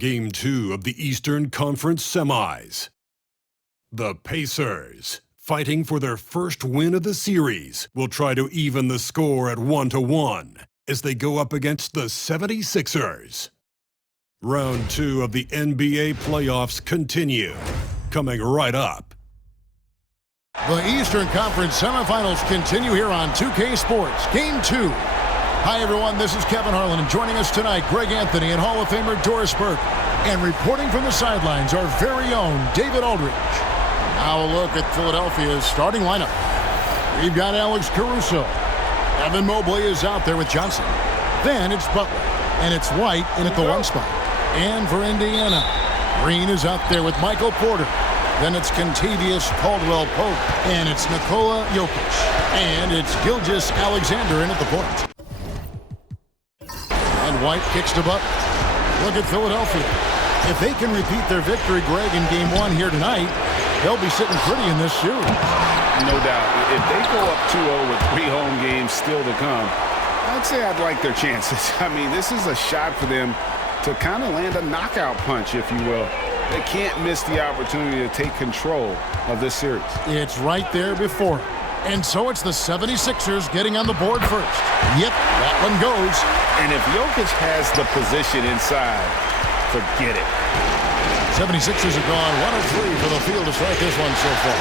Game 2 of the Eastern Conference Semis. The Pacers, fighting for their first win of the series, will try to even the score at 1-1 as they go up against the 76ers. Round 2 of the NBA playoffs continue, coming right up. The Eastern Conference semifinals continue here on 2K Sports, Game 2. Hi, everyone. This is Kevin Harlan, and joining us tonight, Greg Anthony and Hall of Famer Doris Burke. And reporting from the sidelines, our very own David Aldridge. Now a look at Philadelphia's starting lineup. We've got Alex Caruso. Evan Mobley is out there with Johnson. Then it's Butler, and it's White in at the 1 spot. And for Indiana, Green is out there with Michael Porter. Then it's Kentavious Caldwell-Pope, and it's Nikola Jokic. And it's Gilgeous-Alexander in at the point. And White kicks to Butler. Look at Philadelphia. If they can repeat their victory, Greg, in Game 1 here tonight, they'll be sitting pretty in this series. No doubt. If they go up 2-0 with 3 home games still to come, I'd say I'd like their chances. I mean, this is a shot for them to kind of land a knockout punch, if you will. They can't miss the opportunity to take control of this series. It's right there before them. And so it's the 76ers getting on the board first. Yep, that one goes. And if Jokic has the position inside, forget it. 76ers have gone 1 of 3 for the field to start this one so far.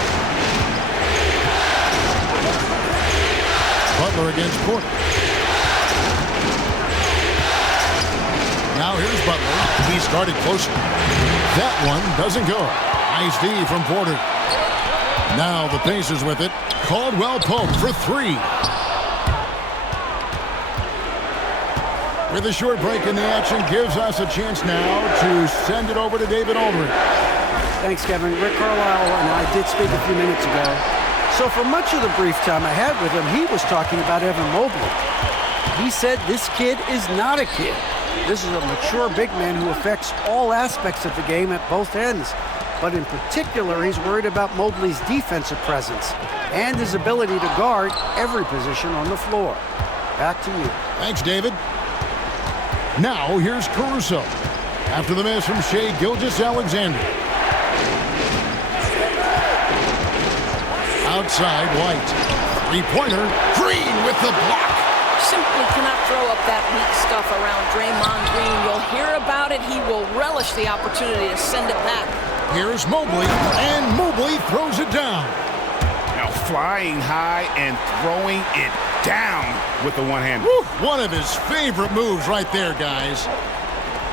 Butler against Porter. Now here's Butler. He started closer. That one doesn't go. Nice D from Porter. Now the Pacers with it. Caldwell-Pope for 3. With a short break in the action, gives us a chance now to send it over to David Aldridge. Thanks, Kevin. Rick Carlisle and I did speak a few minutes ago. So for much of the brief time I had with him, he was talking about Evan Mobley. He said this kid is not a kid. This is a mature big man who affects all aspects of the game at both ends. But in particular, he's worried about Mobley's defensive presence and his ability to guard every position on the floor. Back to you. Thanks, David. Now, here's Caruso. After the miss from Shai Gilgeous-Alexander. Outside, White. Three-pointer. Green with the block. Simply cannot throw up that weak stuff around Draymond Green. You'll hear about it. He will relish the opportunity to send it back. Here's Mobley, and Mobley throws it down. Now flying high and throwing it down with the one-hander. One of his favorite moves right there, guys.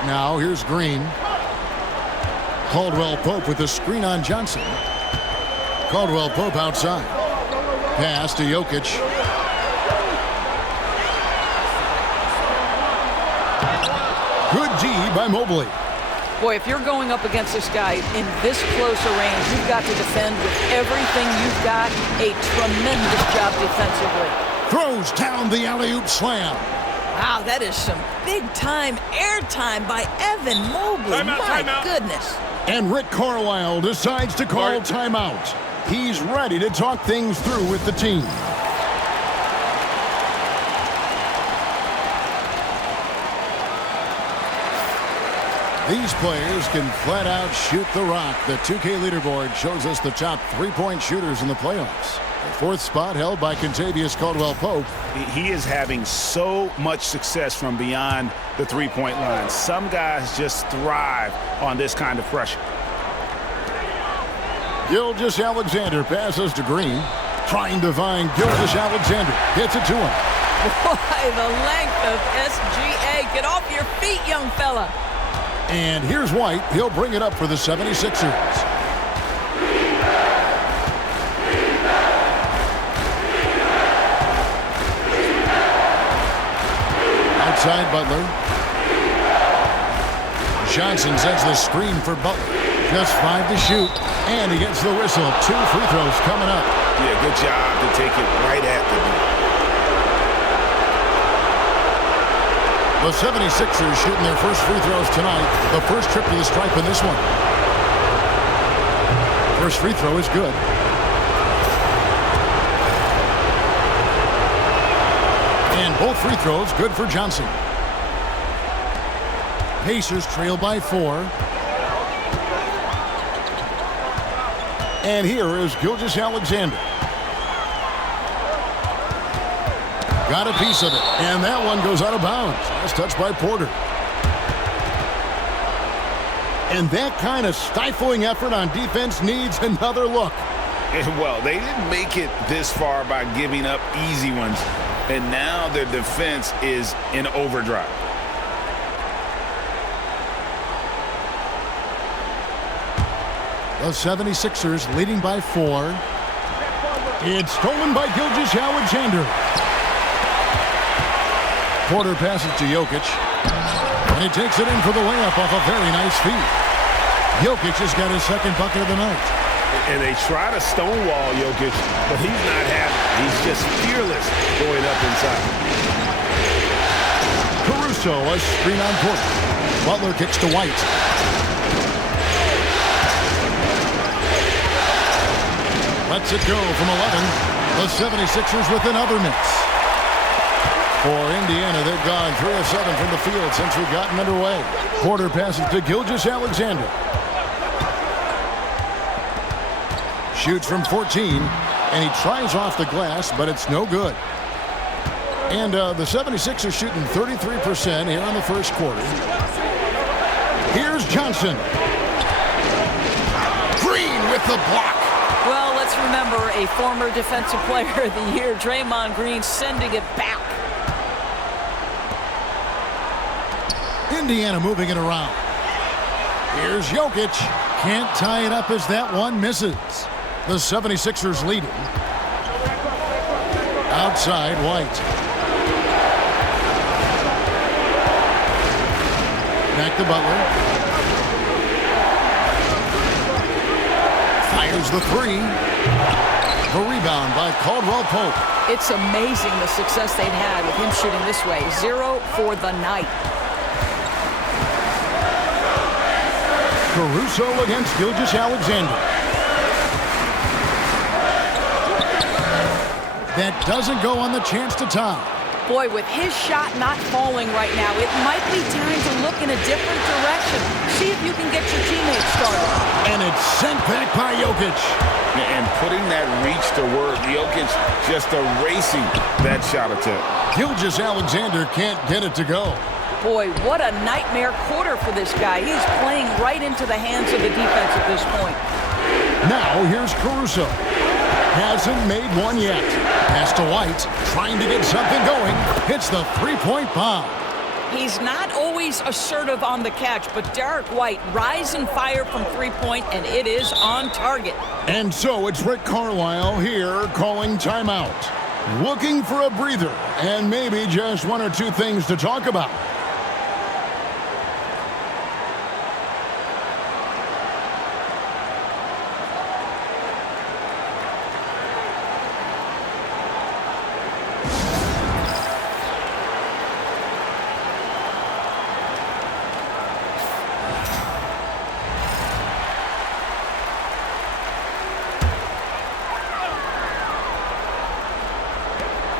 Now here's Green. Caldwell-Pope with the screen on Johnson. Caldwell-Pope outside. Pass to Jokic. Good D by Mobley. Boy, if you're going up against this guy in this close a range, you've got to defend with everything you've got. A tremendous job defensively. Throws down the alley-oop slam. Wow, that is some big-time airtime by Evan Mobley. My goodness. And Rick Carlisle decides to call timeout. He's ready to talk things through with the team. These players can flat out shoot the rock. The 2K leaderboard shows us the top 3-point shooters in the playoffs. The 4th spot held by Kentavious Caldwell-Pope. He is having so much success from beyond the 3-point line. Some guys just thrive on this kind of pressure. Gilgeous-Alexander passes to Green. Trying to find Gilgeous-Alexander. Gets it to him. Boy, the length of SGA. Get off your feet, young fella. And here's White. He'll bring it up for the 76ers. Outside Butler. Johnson sends the screen for Butler. Just 5 to shoot. And he gets the whistle. 2 free throws coming up. Yeah, good job to take it right at the ball. The 76ers shooting their first free throws tonight. The first trip to the stripe in this one. First free throw is good. And both free throws good for Johnson. Pacers trail by 4. And here is Gilgeous-Alexander. Got a piece of it, and that one goes out of bounds. Last touch by Porter. And that kind of stifling effort on defense needs another look. Well, they didn't make it this far by giving up easy ones, and now their defense is in overdrive. The 76ers leading by 4. It's stolen by Gilgeous-Alexander. Porter passes to Jokic, and he takes it in for the layup off a very nice feed. Jokic has got his second bucket of the night. And they try to stonewall Jokic, but he's not having it. He's just fearless going up inside. Caruso, a screen on Porter. Butler kicks to White. Lets it go from 11. The 76ers with another miss. For Indiana, they've gone 3 of 7 from the field since we've gotten underway. Porter passes to Gilgeous-Alexander. Shoots from 14, and he tries off the glass, but it's no good. And the 76ers shooting 33% here in the first quarter. Here's Johnson. Green with the block. Well, let's remember a former Defensive Player of the Year, Draymond Green, sending it back. Indiana moving it around. Here's Jokic. Can't tie it up as that one misses. The 76ers leading. Outside, White. Back to Butler. Fires the 3. The rebound by Caldwell Pope. It's amazing the success they've had with him shooting this way. 0 for the night. Caruso against Gilgeous-Alexander. That doesn't go on the chance to tie. Boy, with his shot not falling right now, it might be time to look in a different direction. See if you can get your teammates started. And it's sent back by Jokic. And putting that reach to work, Jokic just erasing that shot attempt. Gilgeous-Alexander can't get it to go. Boy, what a nightmare quarter for this guy. He's playing right into the hands of the defense at this point. Now here's Caruso. Hasn't made one yet. Pass to White, trying to get something going. Hits the three-point bomb. He's not always assertive on the catch, but Derek White rise and fire from three-point, and it is on target. And so it's Rick Carlisle here calling timeout. Looking for a breather, and maybe just 1 or 2 things to talk about.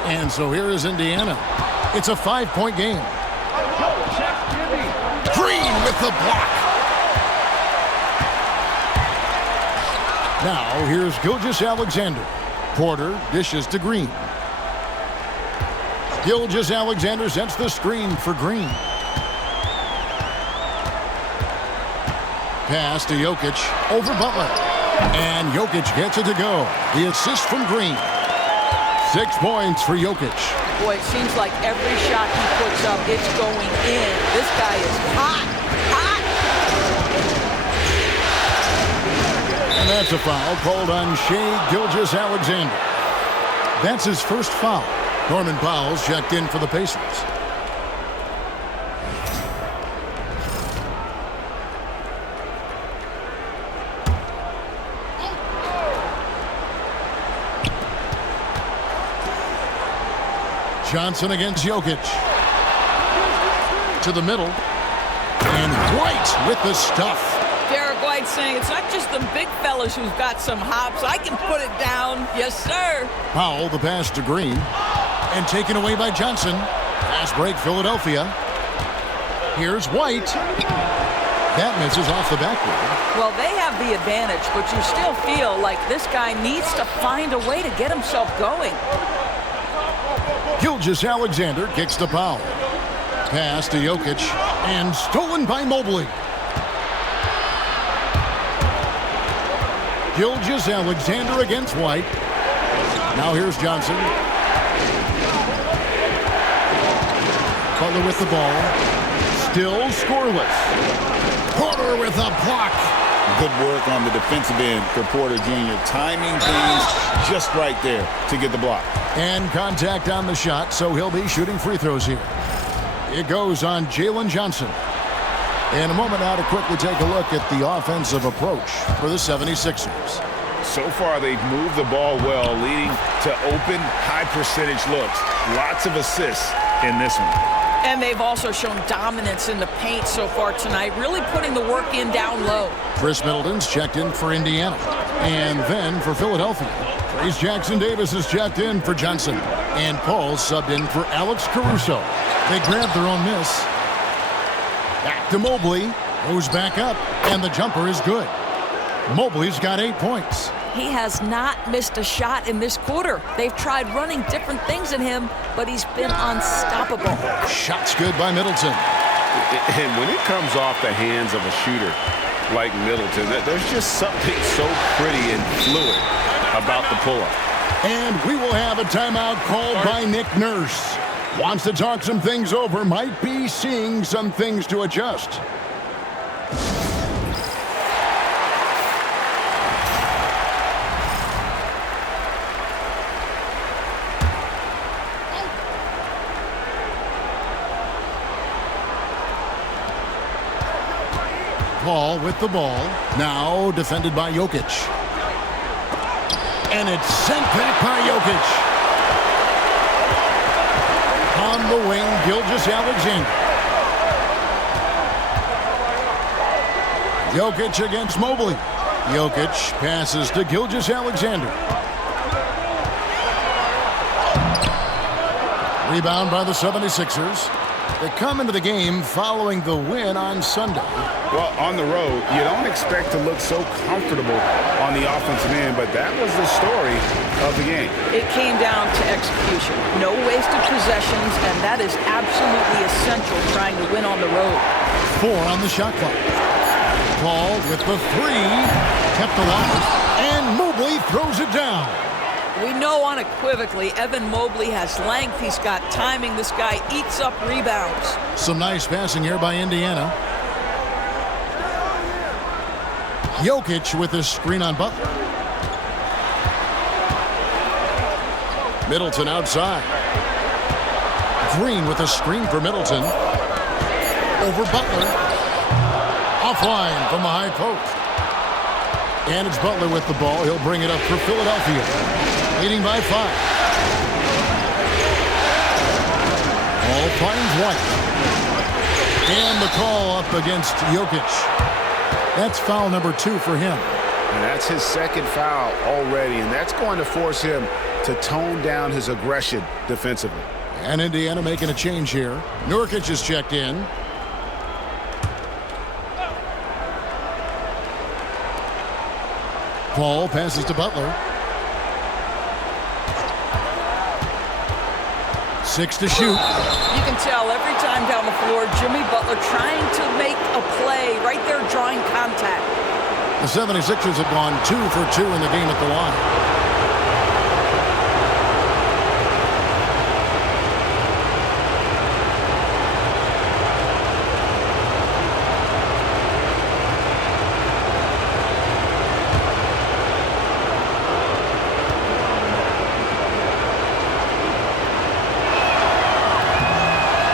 And so here is Indiana. It's a 5-point game. Green with the block. Now here's Gilgeous-Alexander. Porter dishes to Green. Gilgeous-Alexander sets the screen for Green. Pass to Jokic over Butler. And Jokic gets it to go. The assist from Green. 6 points for Jokic. Boy, it seems like every shot he puts up, it's going in. This guy is hot, hot. And that's a foul called on Shai Gilgeous-Alexander. That's his first foul. Norman Powell's checked in for the Pacers. Johnson against Jokic. To the middle. And White with the stuff. Derek White saying it's not just the big fellas who've got some hops. I can put it down. Yes, sir. Powell, the pass to Green. And taken away by Johnson. Fast break, Philadelphia. Here's White. That misses off the backboard. Well, they have the advantage, but you still feel like this guy needs to find a way to get himself going. Gilgeous-Alexander kicks the foul. Pass to Jokic, and stolen by Mobley. Gilgeous-Alexander against White. Now here's Johnson. Butler with the ball. Still scoreless. Porter with a block. Good work on the defensive end for Porter Jr. Timing things just right there to get the block. And contact on the shot, so he'll be shooting free throws here. It goes on Jalen Johnson. In a moment now to quickly take a look at the offensive approach for the 76ers. So far, they've moved the ball well, leading to open, high-percentage looks. Lots of assists in this one. And they've also shown dominance in the paint so far tonight, really putting the work in down low. Chris Middleton's checked in for Indiana. And then for Philadelphia, Trace Jackson-Davis is checked in for Johnson. And Paul's subbed in for Alex Caruso. They grabbed their own miss. Back to Mobley. Goes back up, and the jumper is good. Mobley's got 8 points. He has not missed a shot in this quarter. They've tried running different things at him, but he's been unstoppable. Shot's good by Middleton. And when it comes off the hands of a shooter like Middleton, there's just something so pretty and fluid about the pull-up. And we will have a timeout called by Nick Nurse. Wants to talk some things over, might be seeing some things to adjust. Paul with the ball. Now defended by Jokic. And it's sent back by Jokic. On the wing, Gilgeous-Alexander. Jokic against Mobley. Jokic passes to Gilgeous-Alexander. Rebound by the 76ers. They come into the game following the win on Sunday. Well, on the road, you don't expect to look so comfortable on the offensive end, but that was the story of the game. It came down to execution. No wasted possessions, and that is absolutely essential trying to win on the road. 4 on the shot clock. Paul with the 3, kept alive, and Mobley throws it down. We know unequivocally Evan Mobley has length. He's got timing. This guy eats up rebounds. Some nice passing here by Indiana. Jokic with his screen on Butler. Middleton outside. Green with a screen for Middleton. Over Butler. Offline from the high post. And it's Butler with the ball. He'll bring it up for Philadelphia. Leading by 5. Ball finds White. And the call up against Jokic. That's foul number 2 for him. And that's his second foul already, and that's going to force him to tone down his aggression defensively. And Indiana making a change here. Nurkic is checked in. Paul passes to Butler. 6 to shoot. You can tell every time down the floor, Jimmy Butler trying to make a play right there, drawing contact. The 76ers have gone 2 for 2 in the game at the line.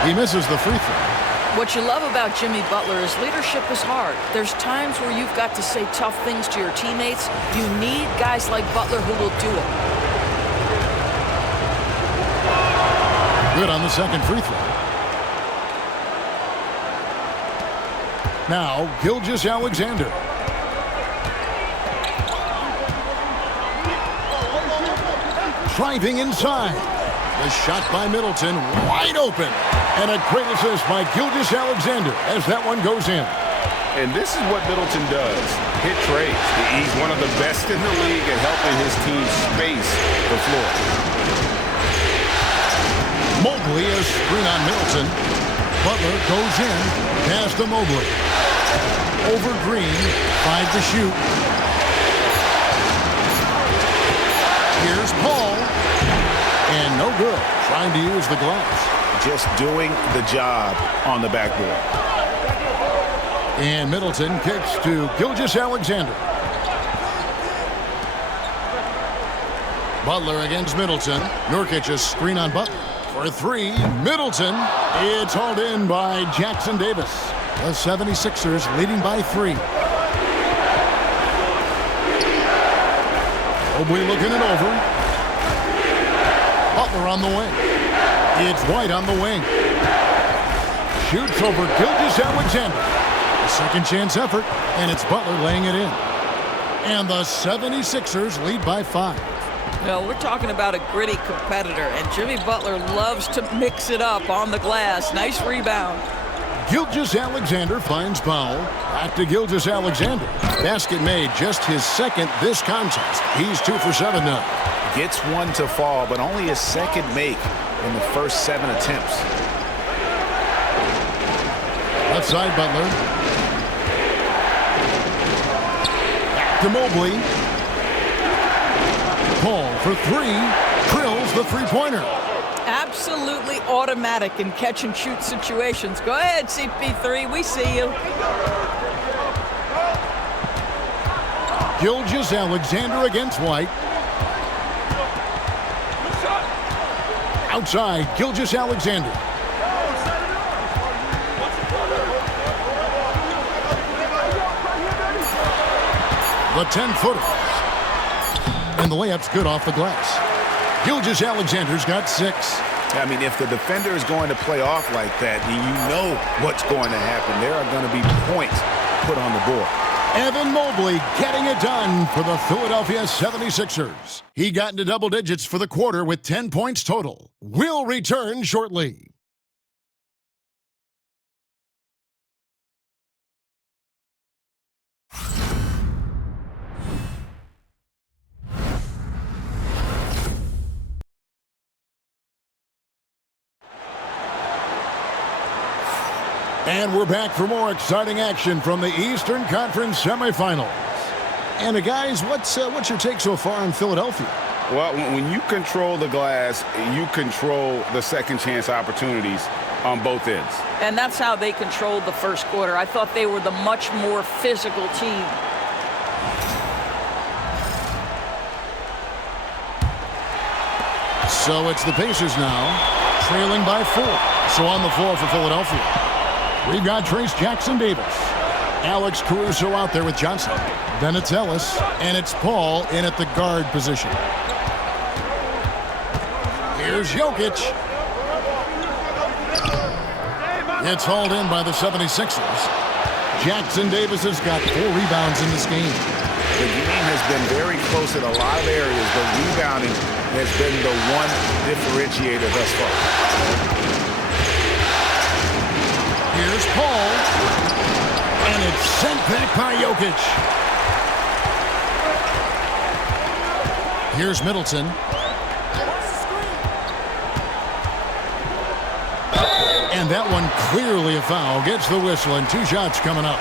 He misses the free throw. What you love about Jimmy Butler is leadership is hard. There's times where you've got to say tough things to your teammates. You need guys like Butler who will do it. Good on the second free throw. Now, Gilgeous-Alexander. Driving inside. The shot by Middleton, wide open. And a great assist by Gilgeous-Alexander as that one goes in. And this is what Middleton does. Hit trades. He's one of the best in the league at helping his team space the floor. Mobley is screen on Middleton. Butler goes in. Pass to Mobley. Over Green. 5 to shoot. Here's Paul. And no good. Trying to use the glass. Just doing the job on the backboard. And Middleton kicks to Gilgeous-Alexander. Butler against Middleton. Nurkic's screen on Butler. For 3, Middleton. It's hauled in by Jackson Davis. The 76ers leading by 3. Mobley looking it over. Butler on the wing. It's White on the wing. Shoots over Gilgeous-Alexander. A second chance effort, and it's Butler laying it in. And the 76ers lead by 5. Well, we're talking about a gritty competitor, and Jimmy Butler loves to mix it up on the glass. Nice rebound. Gilgeous-Alexander finds Powell. Back to Gilgeous-Alexander. Basket made, just his second this contest. He's 2 for 7 now. Gets one to fall, but only his second make in the first 7 attempts. Left side, Butler. Back to Mobley. Paul for 3. Drills the three-pointer. Absolutely automatic in catch-and-shoot situations. Go ahead, CP3. We see you. Gilgeous-Alexander against White. Outside, Gilgeous-Alexander. The 10-footer. And the layup's good off the glass. Gilgeous-Alexander's got 6. I mean, if the defender is going to play off like that, then you know what's going to happen. There are going to be points put on the board. Evan Mobley getting it done for the Philadelphia 76ers. He got into double digits for the quarter with 10 points total. We'll return shortly. And we're back for more exciting action from the Eastern Conference semifinals. And guys, what's your take so far on Philadelphia? Well, when you control the glass, you control the second chance opportunities on both ends. And that's how they controlled the first quarter. I thought they were the much more physical team. So it's the Pacers now, trailing by 4. So on the floor for Philadelphia, we've got Trace Jackson Davis. Alex Caruso out there with Johnson. Then it's Ellis, and it's Paul in at the guard position. Here's Jokic. It's hauled in by the 76ers. Jackson Davis has got 4 rebounds in this game. The game has been very close in a lot of areas, but rebounding has been the one differentiator thus far. Here's Paul. And it's sent back by Jokic. Here's Middleton. And that one clearly a foul. Gets the whistle and 2 shots coming up.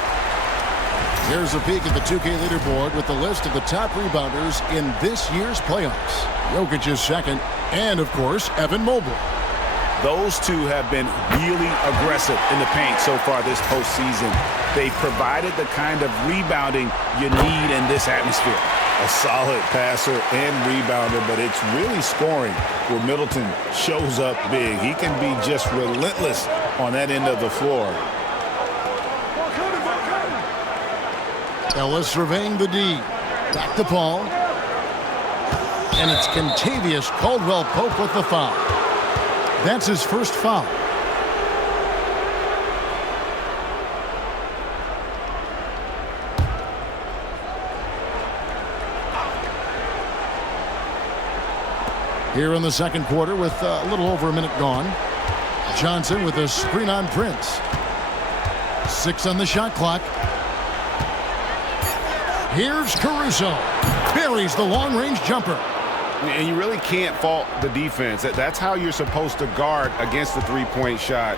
Here's a peek at the 2K leaderboard with the list of the top rebounders in this year's playoffs. Jokic is second. And, of course, Evan Mobley. Those two have been really aggressive in the paint so far this postseason. They've provided the kind of rebounding you need in this atmosphere. A solid passer and rebounder, but it's really scoring where Middleton shows up big. He can be just relentless on that end of the floor. Ellis surveying the D. Back to Paul. And it's Kentavious Caldwell-Pope with the foul. That's his first foul. Here in the second quarter with a little over a minute gone. Johnson with a screen on Prince. 6 on the shot clock. Here's Caruso. Buries the long-range jumper. And you really can't fault the defense. That's how you're supposed to guard against the three-point shot.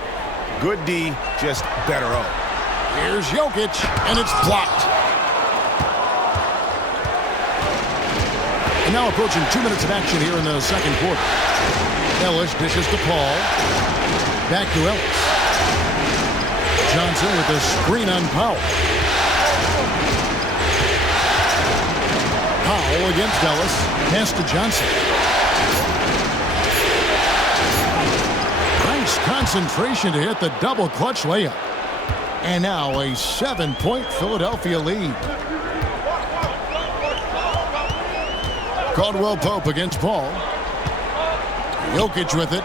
Good D, just better O. Here's Jokic, and it's blocked. And now approaching 2 minutes of action here in the second quarter. Ellis dishes to Paul. Back to Ellis. Johnson with a screen on Powell. Powell against Ellis. Pass to Johnson. Nice concentration to hit the double clutch layup. And now a 7-point Philadelphia lead. Caldwell Pope against Paul. Jokic with it.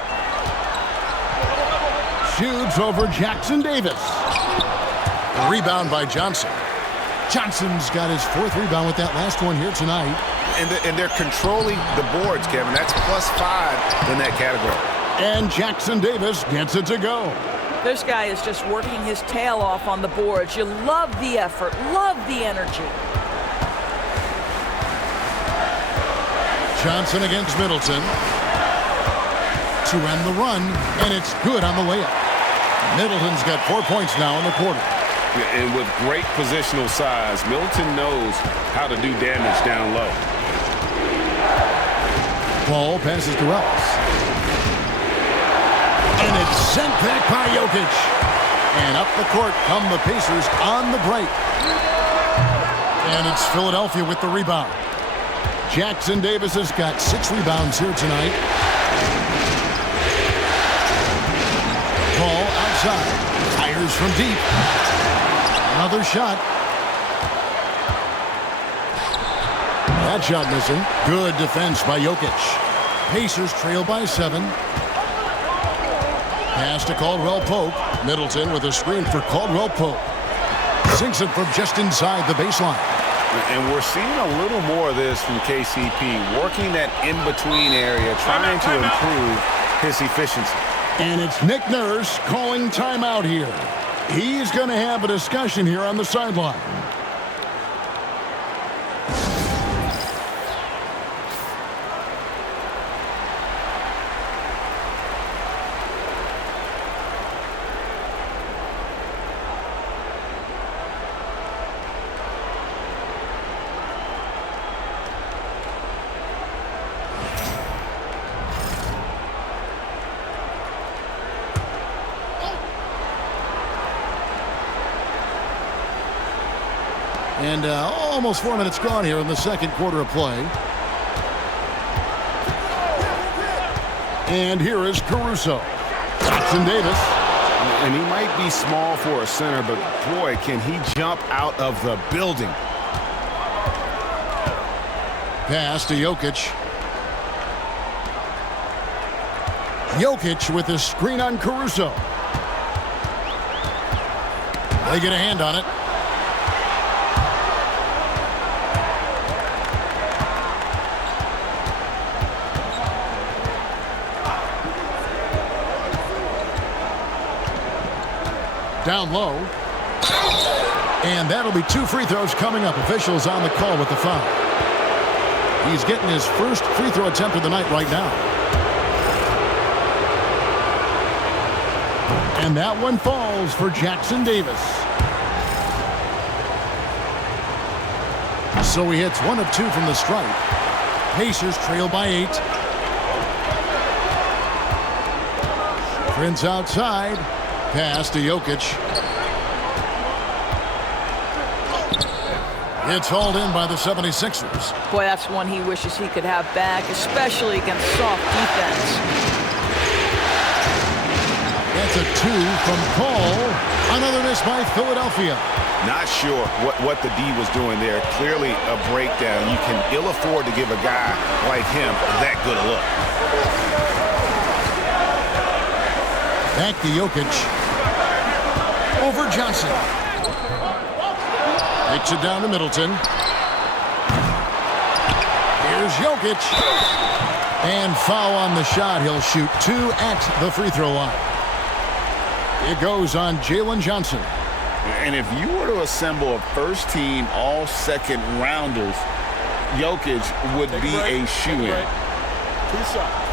Shoots over Jackson Davis. Rebound by Johnson. Johnson's got his 4th rebound with that last one here tonight. And they're controlling the boards, Kevin. That's +5 in that category. And Jackson Davis gets it to go. This guy is just working his tail off on the boards. You love the effort, love the energy. Johnson against Middleton. To end the run, and it's good on the layup. Middleton's got 4 points now in the quarter. Yeah, and with great positional size, Middleton knows how to do damage down low. Paul passes to Ellis. And it's sent back by Jokic. And up the court come the Pacers on the break. And it's Philadelphia with the rebound. Jackson Davis has got 6 rebounds here tonight. Paul outside. Fires from deep. Another shot. That shot missing. Good defense by Jokic. Pacers trail by 7. Pass to Caldwell Pope. Middleton with a screen for Caldwell Pope. Sinks it from just inside the baseline. And we're seeing a little more of this from KCP, working that in-between area, trying to improve his efficiency. And it's Nick Nurse calling timeout here. He's going to have a discussion here on the sideline. And almost 4 minutes gone here in the second quarter of play. And here is Caruso. Jackson Davis. And he might be small for a center, but boy, can he jump out of the building. Pass to Jokic. Jokic with a screen on Caruso. They get a hand on it. Down low. And that'll be 2 free throws coming up. Officials on the call with the foul. He's getting his first free throw attempt of the night right now. And that one falls for Jackson Davis. So he hits 1 of 2 from the stripe. Pacers trail by 8. Prince outside. Pass to Jokic. It's hauled in by the 76ers. Boy, that's one he wishes he could have back, especially against soft defense. That's a 2 from Paul. Another miss by Philadelphia. Not sure what the D was doing there. Clearly a breakdown. You can ill afford to give a guy like him that good a look. Back to Jokic. Over Johnson. Takes it down to Middleton. Here's Jokic. And foul on the shot. He'll shoot 2 at the free throw line. It goes on Jalen Johnson. And if you were to assemble a first-team all-second rounders, Jokic would be a shoo-in. 2 shots.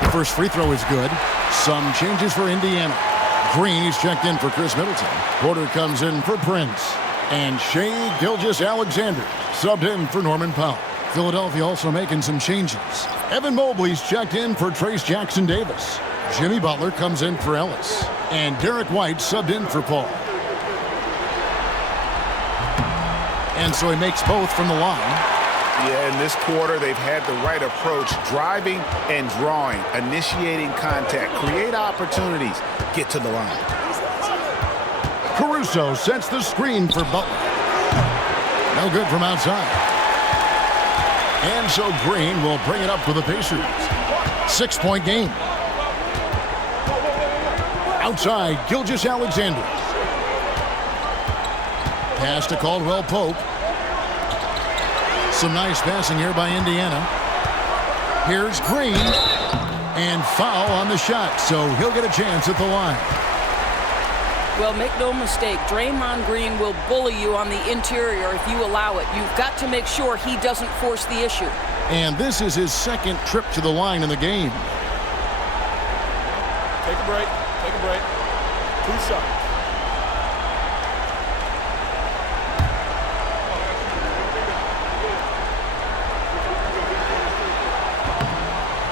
The first free throw is good. Some changes for Indiana. Green is checked in for Chris Middleton. Porter comes in for Prince. And Shai Gilgeous-Alexander subbed in for Norman Powell. Philadelphia also making some changes. Evan Mobley's checked in for Trace Jackson-Davis. Jimmy Butler comes in for Ellis. And Derek White subbed in for Paul. And so he makes both from the line. Yeah, in this quarter, they've had the right approach, driving and drawing, initiating contact, create opportunities, get to the line. Caruso sets the screen for Butler. No good from outside. And so Green will bring it up for the Pacers. 6-point game. Outside, Gilgeous-Alexander. Pass to Caldwell Pope. Some nice passing here by Indiana. Here's Green. And foul on the shot, so he'll get a chance at the line. Well, make no mistake, Draymond Green will bully you on the interior if you allow it. You've got to make sure he doesn't force the issue. And this is his second trip to the line in the game. Take a break. Take a break. 2 shots.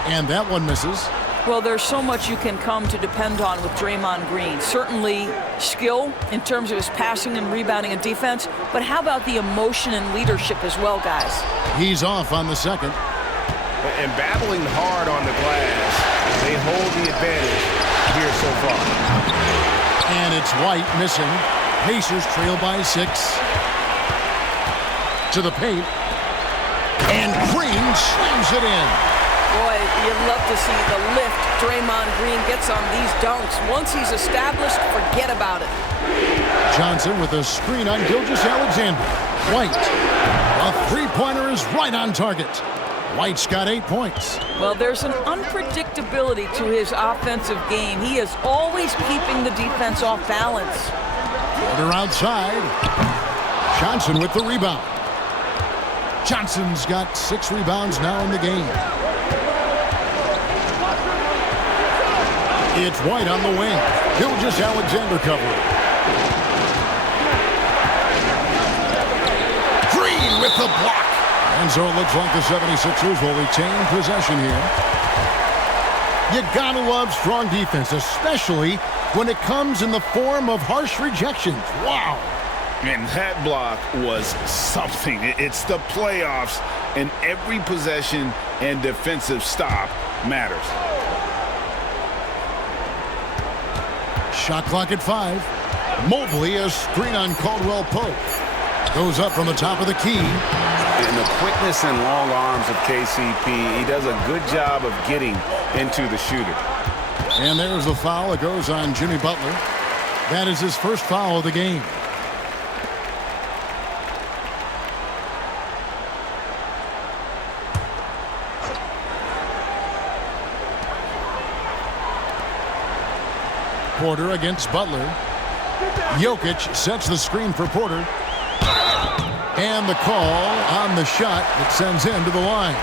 And that one misses. Well, there's so much you can come to depend on with Draymond Green. Certainly skill in terms of his passing and rebounding and defense, but how about the emotion and leadership as well, guys? He's off on the second. And battling hard on the glass, they hold the advantage here so far. And it's White missing. Pacers trail by 6. To the paint. And Green slams it in. Boy, you'd love to see the lift Draymond Green gets on these dunks. Once he's established, forget about it. Johnson with a screen on Gilgeous-Alexander. White. A three-pointer is right on target. White's got 8 points. Well, there's an unpredictability to his offensive game. He is always keeping the defense off balance. Porter outside. Johnson with the rebound. Johnson's got 6 rebounds now in the game. It's White on the wing. Gilgeous-Alexander covering. Green with the block. And so it looks like the 76ers will retain possession here. You gotta love strong defense, especially when it comes in the form of harsh rejections. Wow. And that block was something. It's the playoffs, and every possession and defensive stop matters. Shot clock at 5. Mobley, a screen on Caldwell Pope. Goes up from the top of the key. And the quickness and long arms of KCP, he does a good job of getting into the shooter. And there's the foul. It goes on Jimmy Butler. That is his first foul of the game. Porter against Butler. Jokic sets the screen for Porter. And the call on the shot that sends him to the line.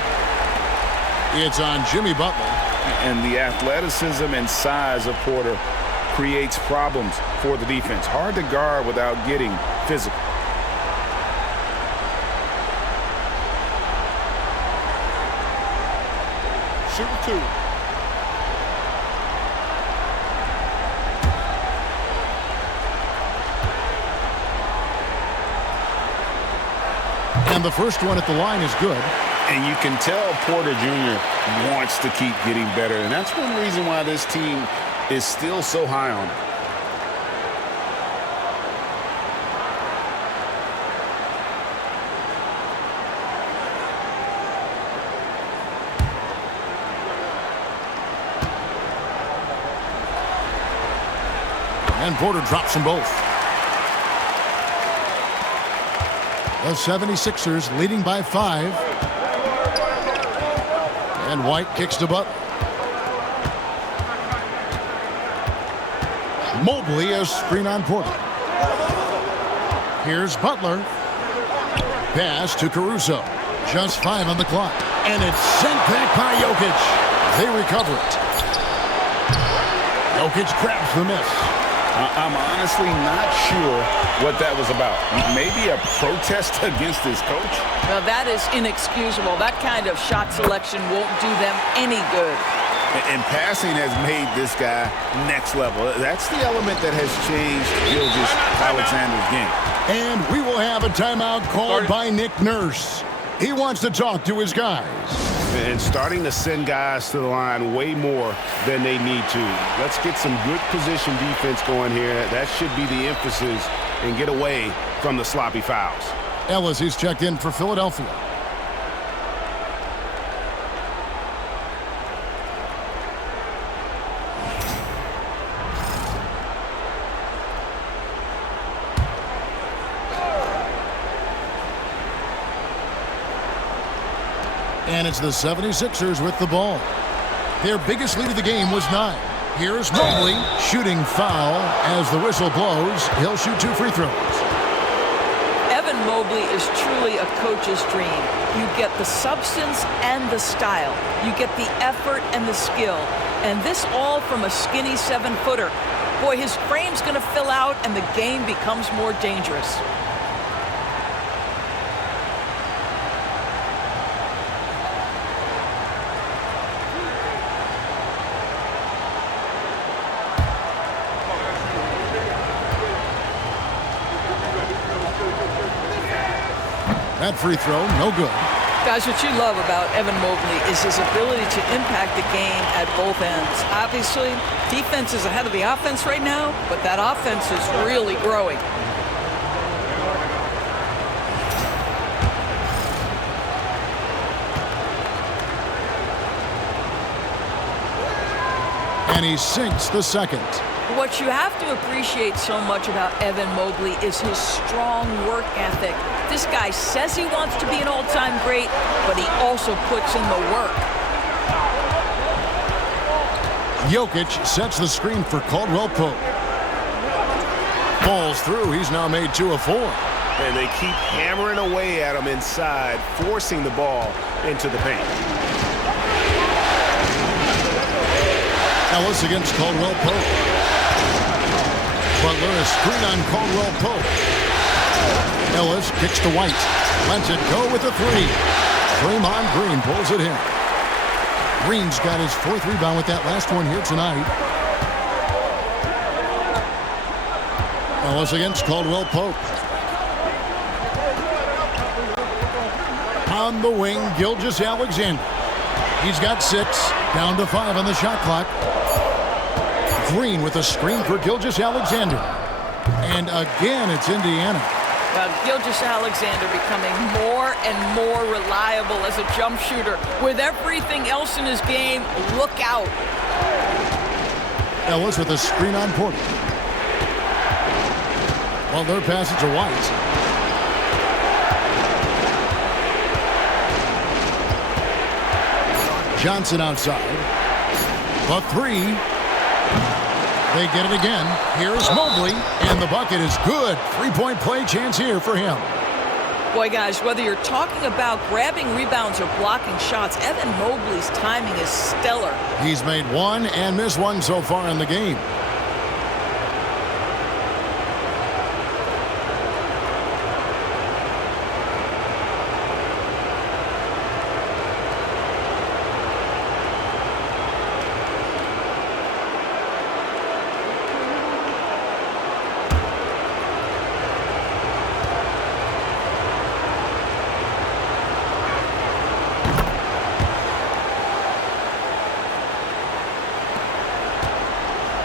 It's on Jimmy Butler. And the athleticism and size of Porter creates problems for the defense. Hard to guard without getting physical. Shooting 2. And the first one at the line is good. And you can tell Porter Jr. wants to keep getting better. And that's one reason why this team is still so high on him. And Porter drops them both. The 76ers leading by 5. And White kicks to Butler. Mobley a screen on Porter. Here's Butler. Pass to Caruso. Just 5 on the clock. And it's sent back by Jokic. They recover it. Jokic grabs the miss. I'm honestly not sure what that was about. Maybe a protest against his coach? Now, that is inexcusable. That kind of shot selection won't do them any good. And passing has made this guy next level. That's the element that has changed Gilgeous-Alexander's game. And we will have a timeout called by Nick Nurse. He wants to talk to his guys. And starting to send guys to the line way more than they need to. Let's get some good position defense going here. That should be the emphasis and get away from the sloppy fouls. Ellis, he's checked in for Philadelphia. And it's the 76ers with the ball. Their biggest lead of the game was 9. Here's Mobley shooting foul as the whistle blows. He'll shoot 2 free throws. Evan Mobley is truly a coach's dream. You get the substance and the style. You get the effort and the skill. And this all from a skinny 7-footer. Boy, his frame's going to fill out and the game becomes more dangerous. That free throw, no good. Guys, what you love about Evan Mobley is his ability to impact the game at both ends. Obviously, defense is ahead of the offense right now, but that offense is really growing. And he sinks the second. What you have to appreciate so much about Evan Mobley is his strong work ethic. This guy says he wants to be an all-time great, but he also puts in the work. Jokic sets the screen for Caldwell Pope. Falls through. He's now made 2 of 4. And they keep hammering away at him inside, forcing the ball into the paint. Ellis against Caldwell Pope. Butler a screen on Caldwell Pope. Ellis kicks to White. Lets it go with a 3. Draymond Green pulls it in. Green's got his 4th rebound with that last one here tonight. Ellis against Caldwell Pope. On the wing, Gilgeous-Alexander. He's got 6, down to 5 on the shot clock. Green with a screen for Gilgeous-Alexander. And again, it's Indiana. Well, Gilgeous-Alexander becoming more and more reliable as a jump shooter. With everything else in his game, look out. Ellis with a screen on Porter. Well, their pass it to White. Johnson outside. The 3. They get it again. Here's Mobley, and the bucket is good. 3-point play chance here for him. Boy, guys, whether you're talking about grabbing rebounds or blocking shots, Evan Mobley's timing is stellar. He's made 1 and missed 1 so far in the game.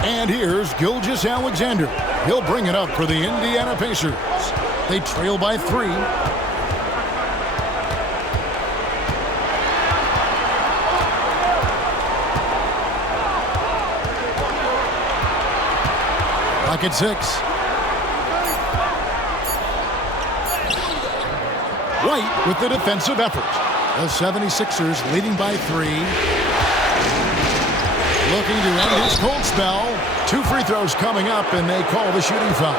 And here's Gilgeous-Alexander. He'll bring it up for the Indiana Pacers. They trail by 3. Clock at 6. White with the defensive effort. The 76ers leading by 3. Looking to end his cold spell. 2 free throws coming up, and they call the shooting foul.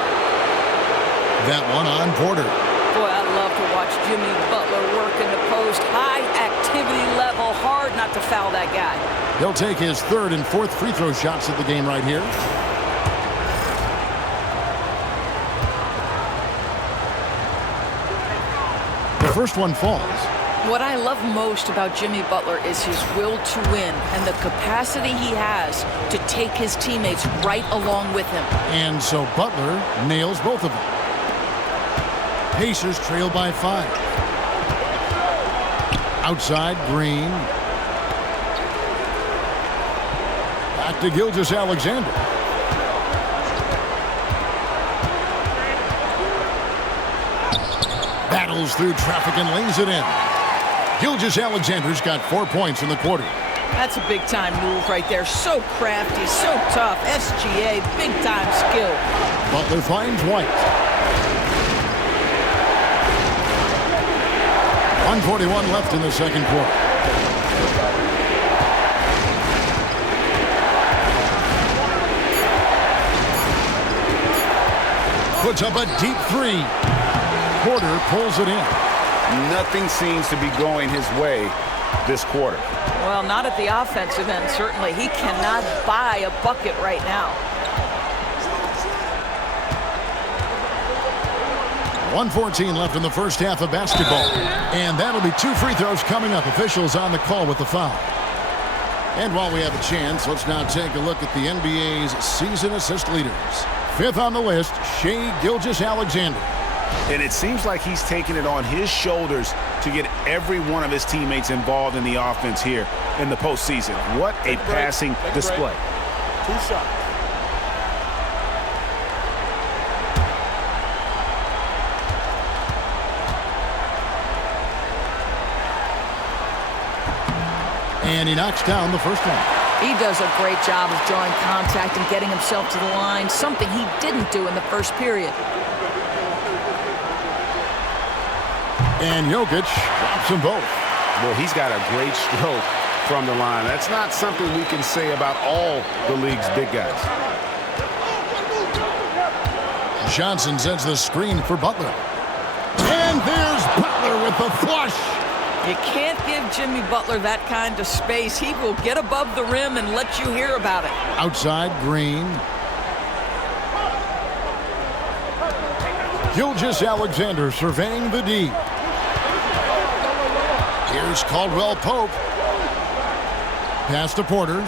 That one on Porter. Boy, I love to watch Jimmy Butler work in the post. High activity level, hard not to foul that guy. He'll take his 3rd and 4th free throw shots of the game right here. The first one falls. What I love most about Jimmy Butler is his will to win and the capacity he has to take his teammates right along with him. And so Butler nails both of them. Pacers trail by 5. Outside, Green. Back to Gilgeous-Alexander. Battles through traffic and lays it in. Gilgeous-Alexander's got 4 points in the quarter. That's a big-time move right there. So crafty, so tough. SGA, big-time skill. Butler finds White. 1:41 left in the second quarter. Puts up a deep 3. Porter pulls it in. Nothing seems to be going his way this quarter. Well, not at the offensive end, certainly. He cannot buy a bucket right now. 1:14 left in the first half of basketball. And that'll be 2 free throws coming up. Officials on the call with the foul. And while we have a chance, let's now take a look at the NBA's season assist leaders. 5th on the list, Shai Gilgeous-Alexander. And it seems like he's taking it on his shoulders to get every one of his teammates involved in the offense here in the postseason. What a passing display. 2 shots. And he knocks down the first one. He does a great job of drawing contact and getting himself to the line, something he didn't do in the first period. And Jokic drops them both. Well, he's got a great stroke from the line. That's not something we can say about all the league's big guys. Johnson sends the screen for Butler. And there's Butler with the flush. You can't give Jimmy Butler that kind of space. He will get above the rim and let you hear about it. Outside, Green. Gilgeous-Alexander surveying the D. Here's Caldwell Pope. Pass to Porter.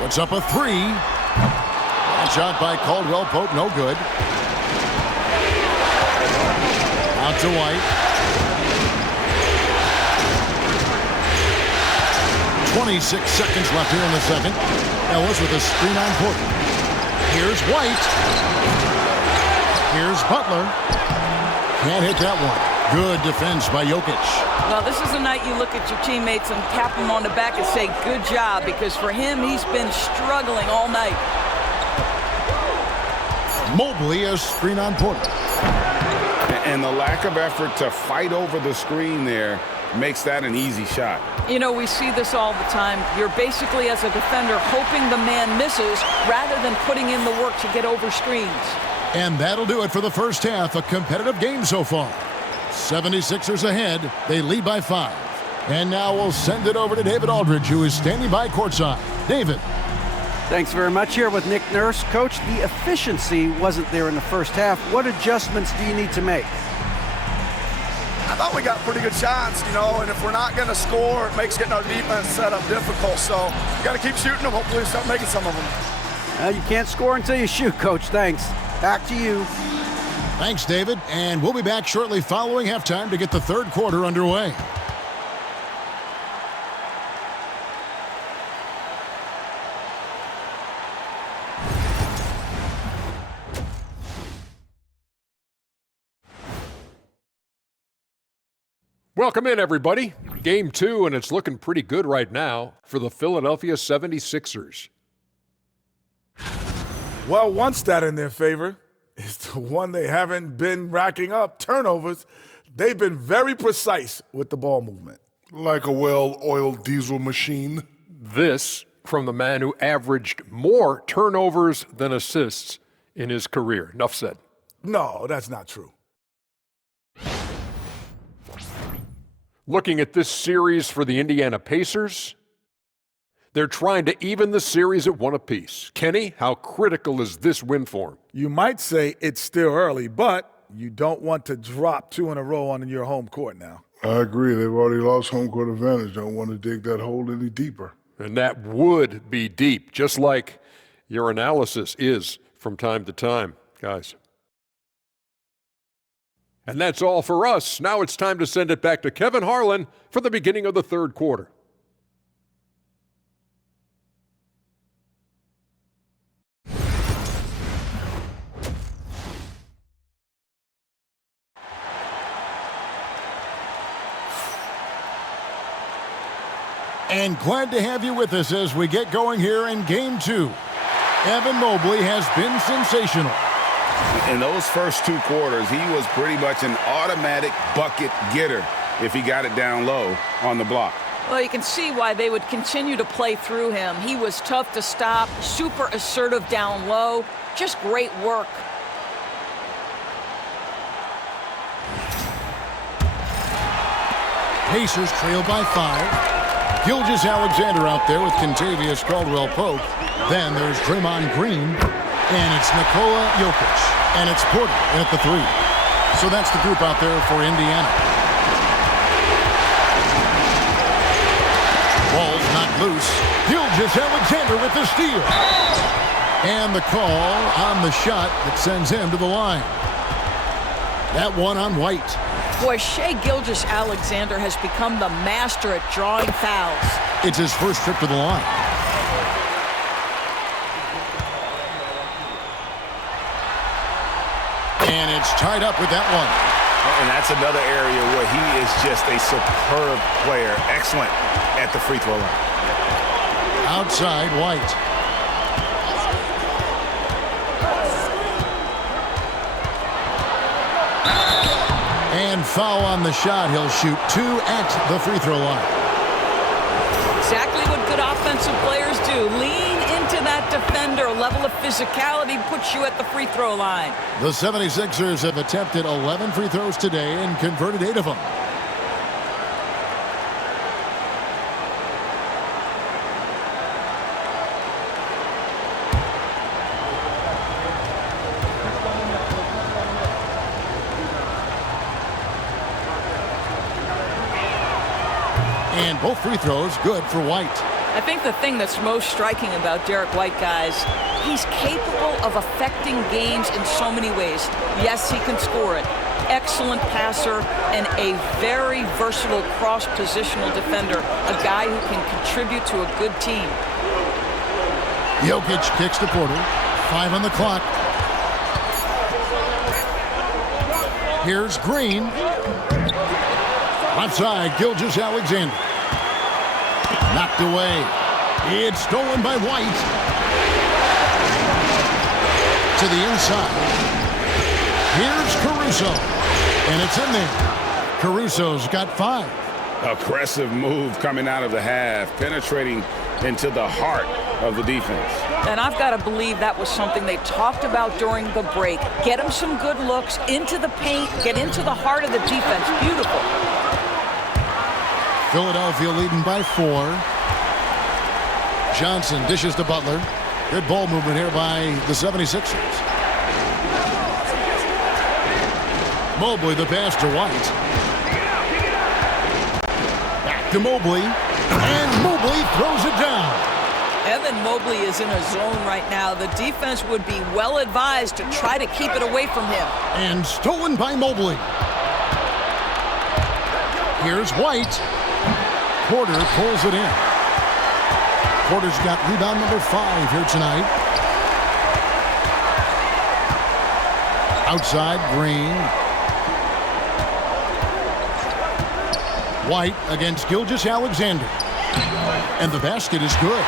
Puts up a 3. That shot by Caldwell Pope, no good. Out to White. 26 seconds left here in the second. Ellis with a screen on Porter. Here's White. Here's Butler. Can't hit that one. Good defense by Jokic. Well, this is a night you look at your teammates and tap them on the back and say, good job, because for him, he's been struggling all night. Mobley a screen on Porter. And the lack of effort to fight over the screen there makes that an easy shot. You know, we see this all the time. You're basically, as a defender, hoping the man misses rather than putting in the work to get over screens. And that'll do it for the first half. A competitive game so far. 76ers ahead. They lead by 5. And now we'll send it over to David Aldridge, who is standing by courtside. David. Thanks very much. Here with Nick Nurse. Coach, the efficiency wasn't there in the first half. What adjustments do you need to make? I thought we got pretty good shots, you know, and if we're not going to score, it makes getting our defense set up difficult. So you got to keep shooting them. Hopefully we start making some of them. You can't score until you shoot, Coach. Thanks. Back to you. Thanks, David. And we'll be back shortly following halftime to get the third quarter underway. Welcome in, everybody. Game 2, and it's looking pretty good right now for the Philadelphia 76ers. Well, one stat in their favor, is the one they haven't been racking up, turnovers. They've been very precise with the ball movement. Like a well-oiled diesel machine. This from the man who averaged more turnovers than assists in his career. Enough said. No, that's not true. Looking at this series for the Indiana Pacers, they're trying to even the series at 1 apiece. Kenny, how critical is this win for them? You might say it's still early, but you don't want to drop 2 in a row on your home court now. I agree. They've already lost home court advantage. Don't want to dig that hole any deeper. And that would be deep, just like your analysis is from time to time, guys. And that's all for us. Now it's time to send it back to Kevin Harlan for the beginning of the third quarter. And glad to have you with us as we get going here in Game 2. Evan Mobley has been sensational. In those first 2 quarters, he was pretty much an automatic bucket getter if he got it down low on the block. Well, you can see why they would continue to play through him. He was tough to stop, super assertive down low, just great work. Pacers trail by 5. Gilgeous-Alexander out there with Kentavious Caldwell-Pope. Then there's Draymond Green, and it's Nikola Jokic, and it's Porter at the 3. So that's the group out there for Indiana. Ball's not loose. Gilgeous-Alexander with the steal. And the call on the shot that sends him to the line. That one on White. Boy, Shai Gilgeous-Alexander has become the master at drawing fouls. It's his first trip to the line. And it's tied up with that one. And that's another area where he is just a superb player. Excellent at the free throw line. Outside, White. And foul on the shot. He'll shoot 2 at the free throw line. Exactly what good offensive players do. Lean into that defender. A level of physicality puts you at the free throw line. The 76ers have attempted 11 free throws today and converted 8 of them. And both free throws good for White. I think the thing that's most striking about Derek White, guys, he's capable of affecting games in so many ways. Yes, he can score it. Excellent passer and a very versatile cross-positional defender. A guy who can contribute to a good team. Jokic kicks to Porter. 5 on the clock. Here's Green. Left side, Gilgeous-Alexander. Knocked away. It's stolen by White. To the inside. Here's Caruso. And it's in there. Caruso's got 5. Aggressive move coming out of the half, penetrating into the heart of the defense. And I've got to believe that was something they talked about during the break. Get him some good looks into the paint, get into the heart of the defense. Beautiful. Philadelphia leading by 4. Johnson dishes to Butler. Good ball movement here by the 76ers. Mobley, the pass to White. Back to Mobley. And Mobley throws it down. Evan Mobley is in a zone right now. The defense would be well advised to try to keep it away from him. And stolen by Mobley. Here's White. Porter pulls it in. Porter's got rebound number 5 here tonight. Outside, Green. White against Gilgeous-Alexander. And the basket is good.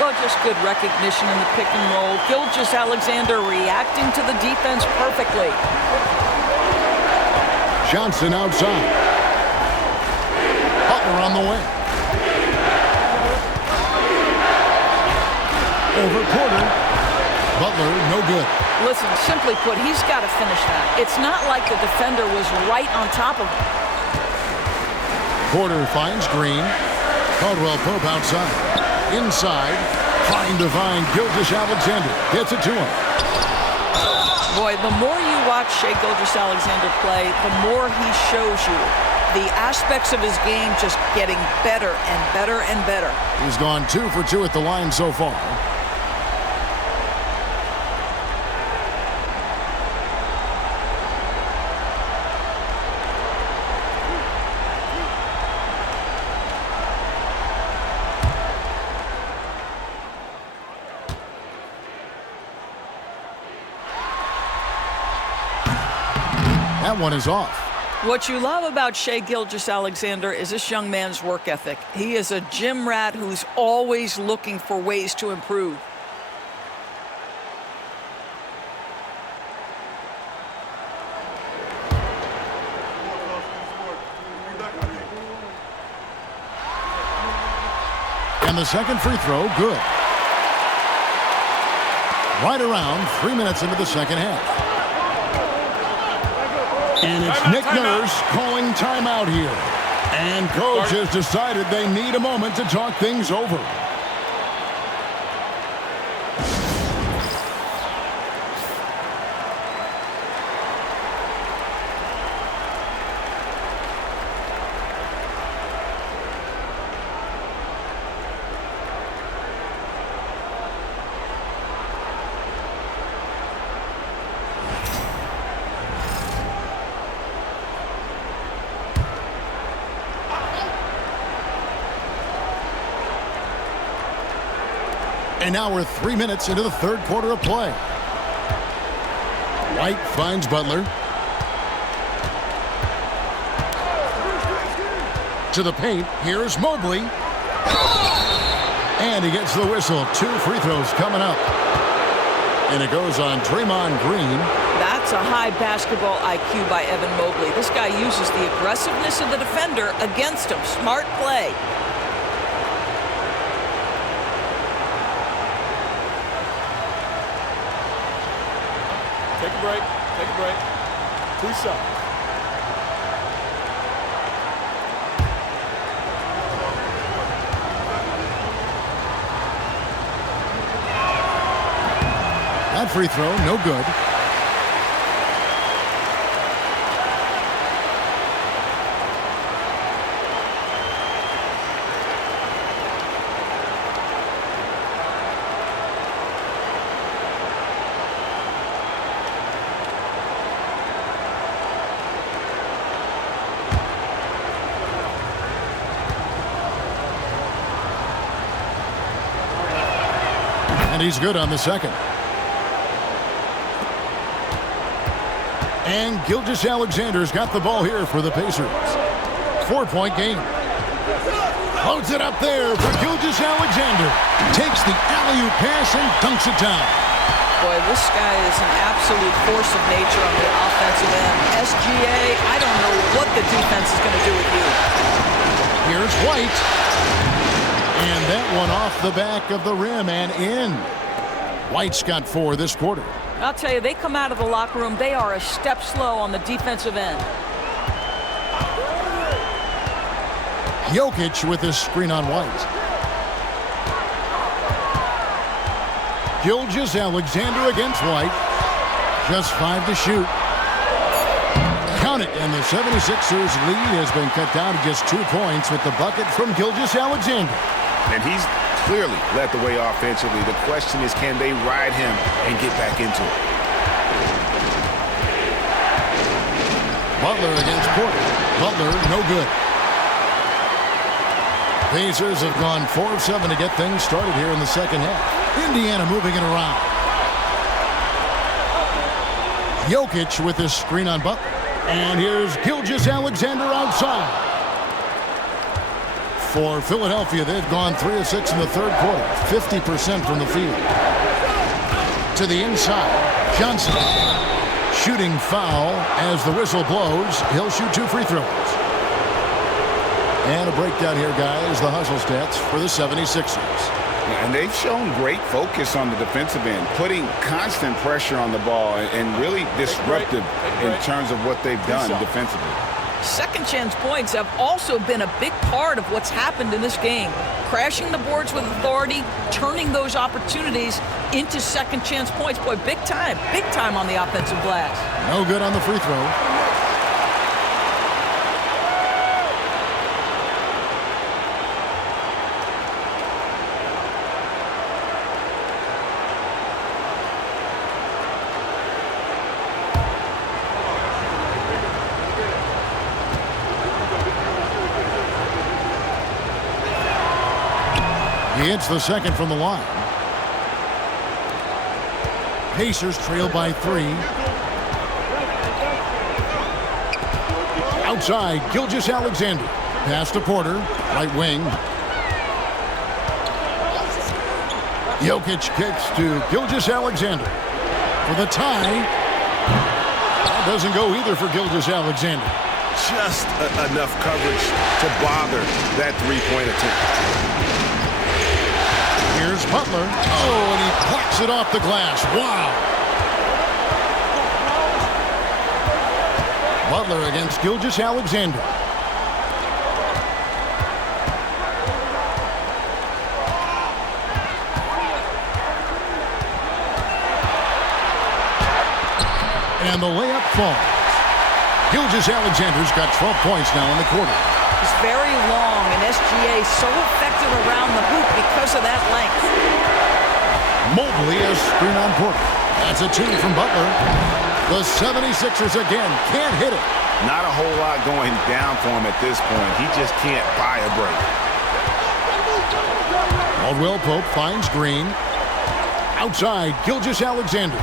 Well, just good recognition in the pick and roll. Gilgeous-Alexander reacting to the defense perfectly. Johnson outside. Butler on the wing. Over Porter. Butler, no good. Listen, simply put, he's got to finish that. It's not like the defender was right on top of him. Porter finds Green. Caldwell Pope outside. Inside. Trying to find Gilgeous-Alexander. Gets it to him. Boy, the more you watch Shai Gilgeous-Alexander play, the more he shows you the aspects of his game just getting better and better and better. He's gone 2 for 2 at the line so far. That one is off. What you love about Shai Gilgeous-Alexander is this young man's work ethic. He is a gym rat who's always looking for ways to improve. And the second free throw, good. Right around 3 minutes into the second half. And it's Nick Nurse calling timeout here. And coach has decided they need a moment to talk things over. And now we're 3 minutes into the third quarter of play. White finds Butler. To the paint, here's Mobley. And he gets the whistle. 2 free throws coming up. And it goes on Draymond Green. That's a high basketball IQ by Evan Mobley. This guy uses the aggressiveness of the defender against him. Smart play. Take a break. Take a break. 2 shots. That free throw, no good. And he's good on the second. And Gilgeous-Alexander's got the ball here for the Pacers. 4-point game. Loads it up there for Gilgeous-Alexander. Takes the alley-oop pass and dunks it down. Boy, this guy is an absolute force of nature on the offensive end. SGA, I don't know what the defense is going to do with you. Here's White. And that one off the back of the rim and in. White's got 4 this quarter. I'll tell you, they come out of the locker room, they are a step slow on the defensive end. Jokic with his screen on White. Gilgeous-Alexander against White. Just 5 to shoot. Count it, and the 76ers lead has been cut down to just 2 points with the bucket from Gilgeous-Alexander. And he's clearly led the way offensively. The question is, can they ride him and get back into it? Butler against Porter. Butler, no good. Pacers have gone 4 of 7 to get things started here in the second half. Indiana moving it around. Jokic with his screen on Butler. And here's Gilgeous-Alexander outside. For Philadelphia, they've gone 3 of 6 in the third quarter, 50% from the field. To the inside, Johnson. Shooting foul as the whistle blows. He'll shoot 2 free throws. And a breakdown here, guys, the hustle stats for the 76ers. And they've shown great focus on the defensive end, putting constant pressure on the ball and really disruptive in terms of what they've done defensively. Second chance points have also been a big part of what's happened in this game. Crashing the boards with authority, turning those opportunities into second chance points. Boy, big time on the offensive glass. No good on the free throw. He hits the second from the line. Pacers trail by 3. Outside, Gilgeous-Alexander. Pass to Porter, right wing. Jokic kicks to Gilgeous-Alexander for the tie. That doesn't go either for Gilgeous-Alexander. Just enough coverage to bother that three-point attempt. Here's Butler. Oh, and he plucks it off the glass. Wow. Butler against Gilgeous-Alexander. And the layup falls. Gilgeous-Alexander's got 12 points now in the quarter. He's very long, and SGA so effective around the hoop because of that length. Mobley is screen on Porter. That's a 2 from Butler. The 76ers again can't hit it. Not a whole lot going down for him at this point. He just can't buy a break. Caldwell Pope finds Green. Outside, Gilgeous-Alexander.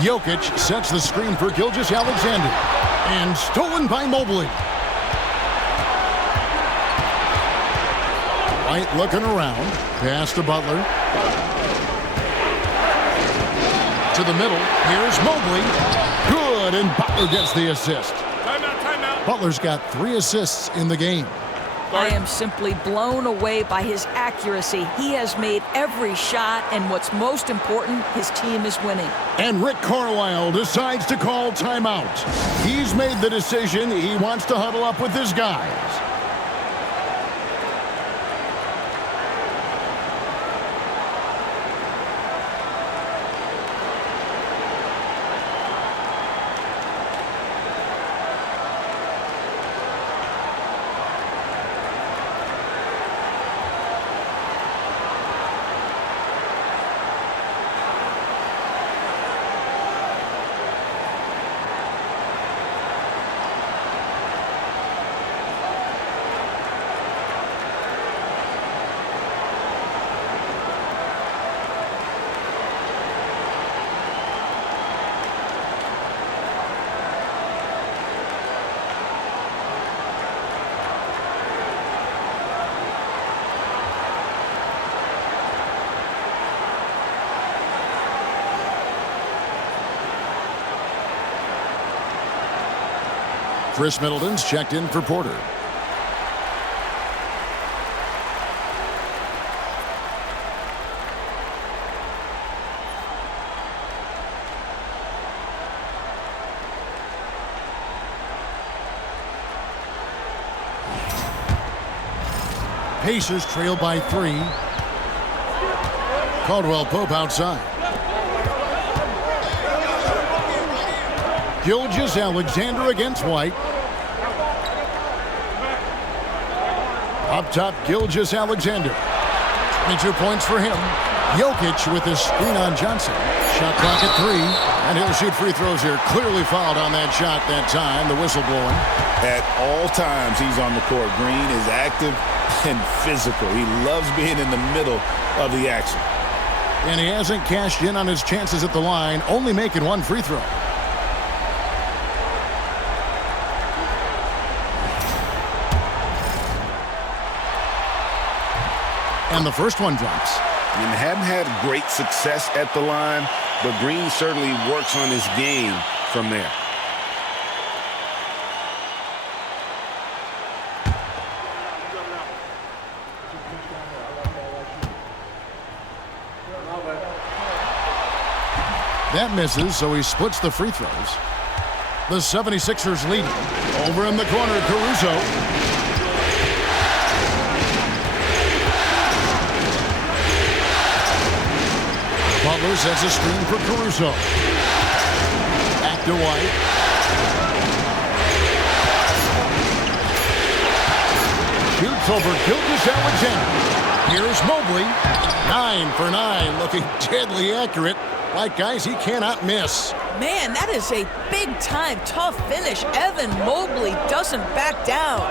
Jokic sets the screen for Gilgeous-Alexander. And stolen by Mobley. White looking around. Pass to Butler. To the middle. Here's Mobley. Good, and Butler gets the assist. Timeout. Butler's got 3 assists in the game. I am simply blown away by his accuracy. He has made every shot, and what's most important, his team is winning. And Rick Carlisle decides to call timeout. He's made the decision. He wants to huddle up with his guys. Chris Middleton's checked in for Porter. Pacers trail by 3. Caldwell Pope outside. Gilgeous-Alexander against White. Up top, Gilgeous-Alexander. 22 points for him. Jokic with his screen on Johnson. Shot clock at 3, and he'll shoot free throws here. Clearly fouled on that shot that time. The whistle blowing. At all times, he's on the court. Green is active and physical. He loves being in the middle of the action. And he hasn't cashed in on his chances at the line, only making 1 free throw. And the first one drops. And haven't had great success at the line, but Green certainly works on his game from there. That misses, so he splits the free throws. The 76ers lead. Over in the corner, Caruso. Butler sets a screen for Caruso. Back to White. Shoots over Gilgeous-Alexander. Here's Mobley. 9 for 9, looking deadly accurate. Like guys he cannot miss. Man, that is a big-time tough finish. Evan Mobley doesn't back down.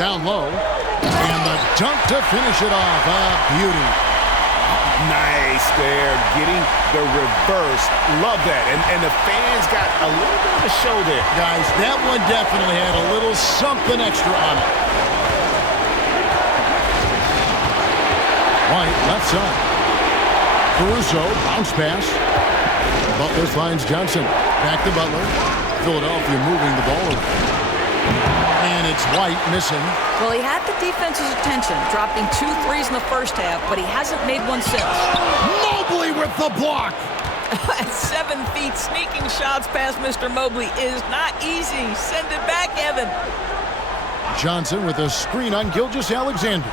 Down low. And the dunk to finish it off. Beauty. Nice there, getting the reverse. Love that. And the fans got a little bit of a show there. Guys, that one definitely had a little something extra on it. White, left side. Caruso, bounce pass. Butler finds Johnson. Back to Butler. Philadelphia moving the ball around. And it's White missing. Well, he had the defense's attention, dropping 2 threes in the first half, but he hasn't made one since. Mobley with the block. At 7 feet, sneaking shots past Mr. Mobley is not easy. Send it back, Evan. Johnson with a screen on Gilgeous-Alexander.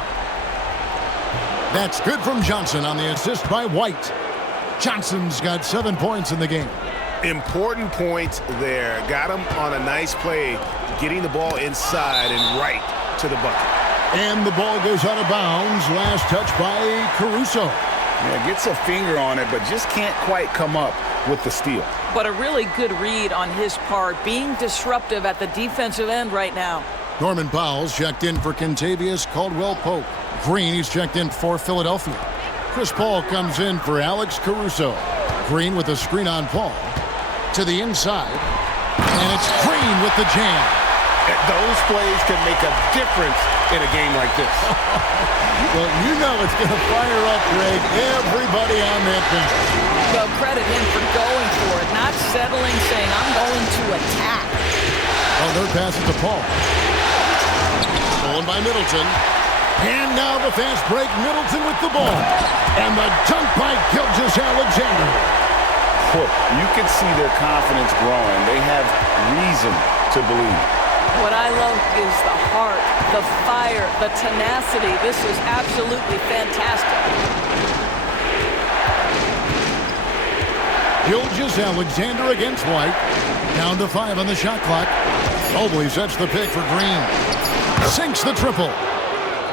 That's good from Johnson on the assist by White. Johnson's got 7 points in the game. Important points there. Got him on a nice play, getting the ball inside and right to the bucket. And the ball goes out of bounds. Last touch by Caruso. Yeah, gets a finger on it, but just can't quite come up with the steal. But a really good read on his part, being disruptive at the defensive end right now. Norman Powell's checked in for Kentavious Caldwell-Pope. Green, he's checked in for Philadelphia. Chris Paul comes in for Alex Caruso. Green with a screen on Paul. To the inside. And it's Green with the jam. Those plays can make a difference in a game like this. Well, you know it's going to fire up, Greg, everybody on that bench. Well, credit him for going for it, not settling, saying, I'm going to attack. Oh, they're passing to Paul. Stolen by Middleton. And now the fast break, Middleton with the ball. And the dunk by Gilgeous-Alexander. You can see their confidence growing. They have reason to believe. What I love is the heart, the fire, the tenacity. This is absolutely fantastic. Gilgeous-Alexander against White. Down to 5 on the shot clock. Mobley sets the pick for Green. Sinks the triple.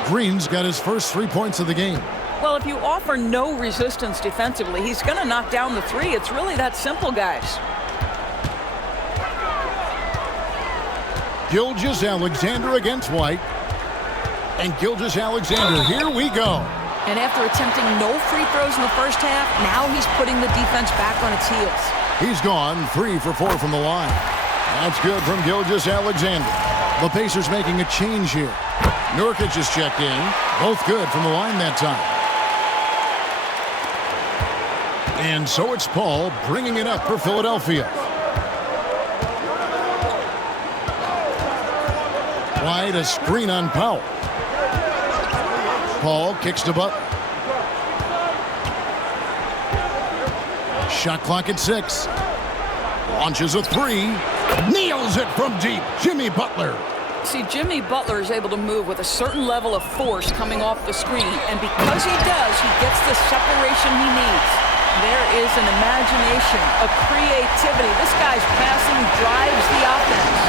Green's got his first 3 points of the game. Well, if you offer no resistance defensively, he's going to knock down the 3. It's really that simple, guys. Gilgeous-Alexander against White. And Gilgeous-Alexander, here we go. And after attempting no free throws in the first half, now he's putting the defense back on its heels. He's gone 3 for 4 from the line. That's good from Gilgeous-Alexander. The Pacers making a change here. Nurkic is checked in. Both good from the line that time. And so it's Paul bringing it up for Philadelphia. White, a screen on Powell. Paul kicks to Butler. Shot clock at 6. Launches a 3. Nails it from deep. Jimmy Butler. See, Jimmy Butler is able to move with a certain level of force coming off the screen, and because he does, he gets the separation he needs. There is an imagination, a creativity. This guy's passing drives the offense.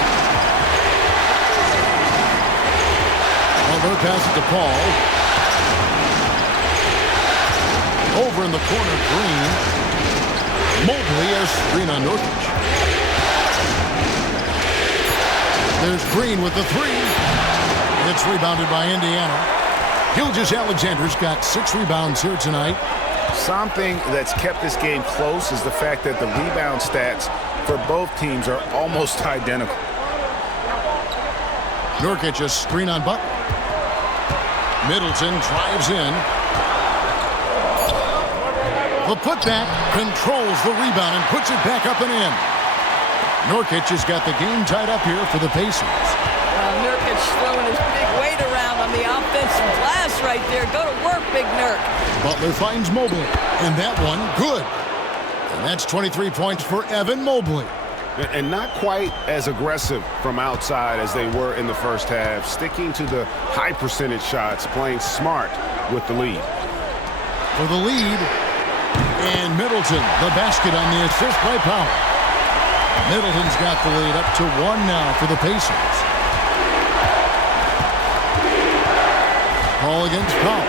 Well, they're passing to Paul. Over in the corner, Green. Mobley a screen on Nurkic. There's Green with the 3. It's rebounded by Indiana. Gilgeous-Alexander's got 6 rebounds here tonight. Something that's kept this game close is the fact that the rebound stats for both teams are almost identical. Nurkic a screen on Butler. Middleton drives in. The putback controls the rebound and puts it back up and in. Nurkic has got the game tied up here for the Pacers. Nurkic throwing his big weight around on the offensive glass right there. Go to work, Big Nurk. Butler finds Mobley, and that one good. And that's 23 points for Evan Mobley. And not quite as aggressive from outside as they were in the first half, sticking to the high percentage shots, playing smart with the lead. For the lead, and Middleton, the basket on the assist by Powell. Middleton's got the lead up to 1 now for the Pacers. Ball against Powell.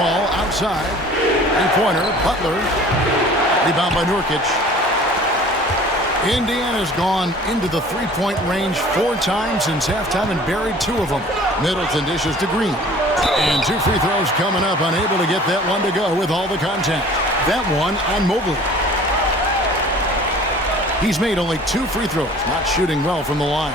Ball outside. Three-pointer, Butler. Rebound by Nurkic. Indiana's gone into the three-point range 4 times since halftime and buried 2 of them. Middleton dishes to Green. And 2 free throws coming up, unable to get that one to go with all the contact. That one on Mobley. He's made only 2 free throws, not shooting well from the line.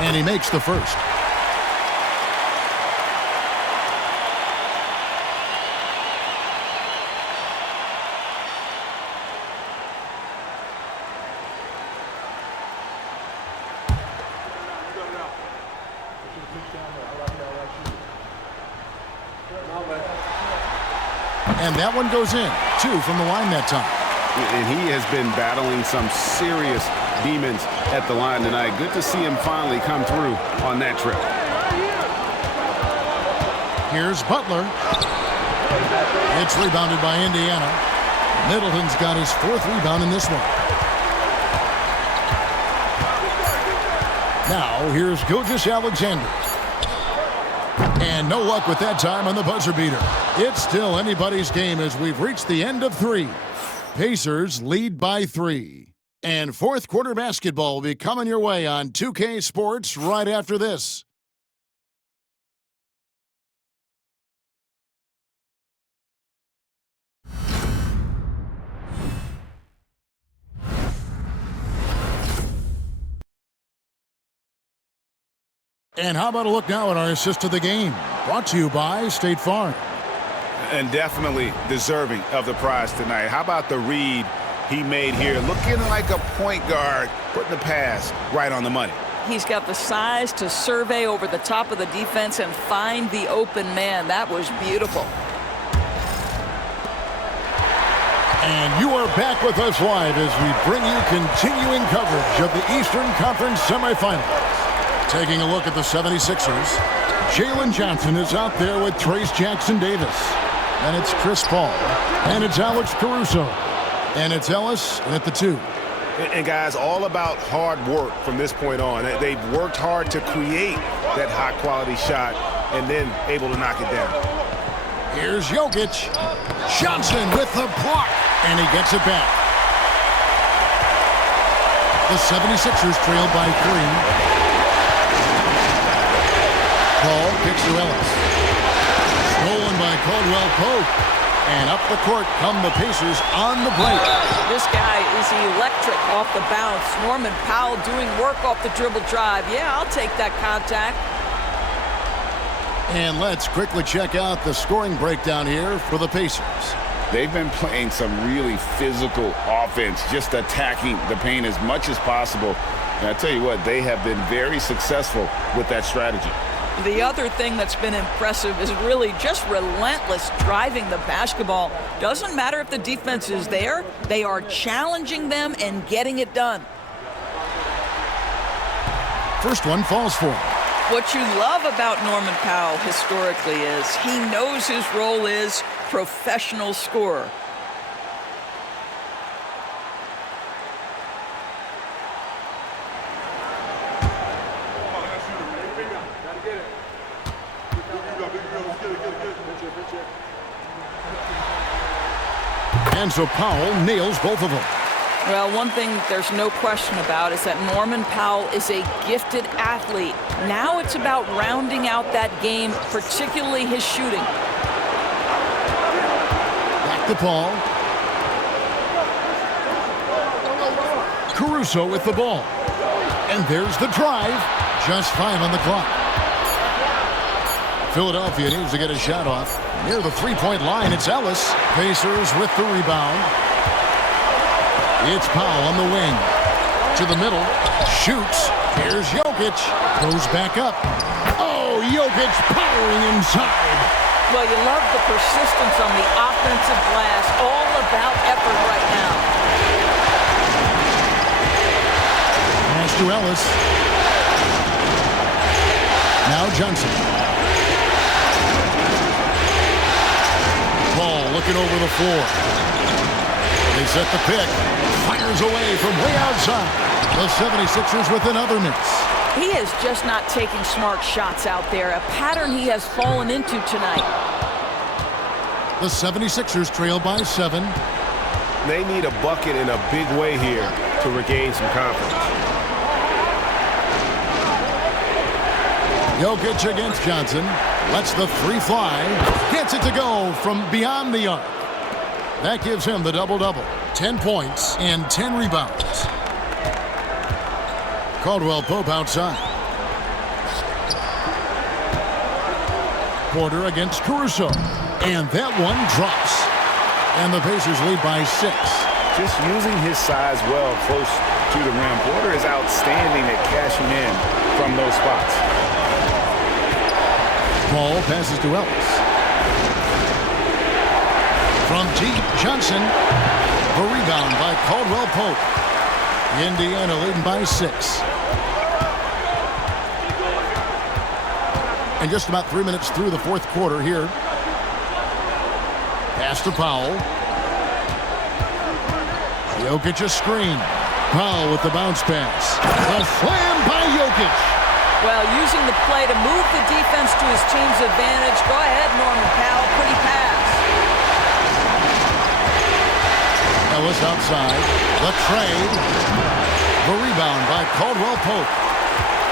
And he makes the first. And that one goes in. 2 from the line that time. And he has been battling some serious demons at the line tonight. Good to see him finally come through on that trip. Here's Butler. It's rebounded by Indiana. Middleton's got his 4th rebound in this one. Now here's Gilgeous-Alexander. And no luck with that time on the buzzer beater. It's still anybody's game as we've reached the end of 3. Pacers lead by 3. And 4th quarter basketball will be coming your way on 2K Sports right after this. And how about a look now at our assist of the game? Brought to you by State Farm. And definitely deserving of the prize tonight. How about the read he made here? Looking like a point guard, putting the pass right on the money. He's got the size to survey over the top of the defense and find the open man. That was beautiful. And you are back with us live as we bring you continuing coverage of the Eastern Conference semifinals. Taking a look at the 76ers, Jalen Johnson is out there with Trace Jackson-Davis. And it's Chris Paul. And it's Alex Caruso. And it's Ellis at the 2. And guys, all about hard work from this point on. They've worked hard to create that high-quality shot and then able to knock it down. Here's Jokic. Johnson with the block. And he gets it back. The 76ers trail by 3. Paul kicks to Ellis. Stolen by Caldwell Pope. And up the court come the Pacers on the break. This guy is electric off the bounce. Norman Powell doing work off the dribble drive. Yeah, I'll take that contact. And let's quickly check out the scoring breakdown here for the Pacers. They've been playing some really physical offense, just attacking the paint as much as possible. And I tell you what, they have been very successful with that strategy. The other thing that's been impressive is really just relentless driving the basketball. Doesn't matter if the defense is there, they are challenging them and getting it done. First one falls for him. What you love about Norman Powell historically is he knows his role is professional scorer. And so Powell nails both of them. Well, one thing there's no question about is that Norman Powell is a gifted athlete. Now it's about rounding out that game, particularly his shooting. Back to Paul. Caruso with the ball. And there's the drive. Just 5 on the clock. Philadelphia needs to get a shot off. Near the three-point line, it's Ellis. Pacers with the rebound. It's Powell on the wing. To the middle. Shoots. Here's Jokic. Goes back up. Oh, Jokic powering inside. Well, you love the persistence on the offensive glass. All about effort right now. Pass to Ellis. Now Johnson. Ball looking over the floor. They set the pick. Fires away from way outside. The 76ers with another miss. He is just not taking smart shots out there, a pattern he has fallen into tonight. The 76ers trail by 7. They need a bucket in a big way here to regain some confidence. Jokic against Johnson. Lets the three fly. Gets it to go from beyond the arc. That gives him the double-double. 10 points and 10 rebounds. Caldwell Pope outside. Porter against Caruso. And that one drops. And the Pacers lead by 6. Just using his size well close to the rim. Porter is outstanding at cashing in from those spots. Ball passes to Ellis. From deep, Johnson. The rebound by Caldwell Pope. Indiana leading by 6. And just about 3 minutes through the fourth quarter here. Pass to Powell. Jokic a screen. Powell with the bounce pass. A slam by Jokic. Well, using the play to move the defense to his team's advantage. Go ahead, Norman Powell. Pretty pass. Ellis outside. The trade. The rebound by Caldwell Pope.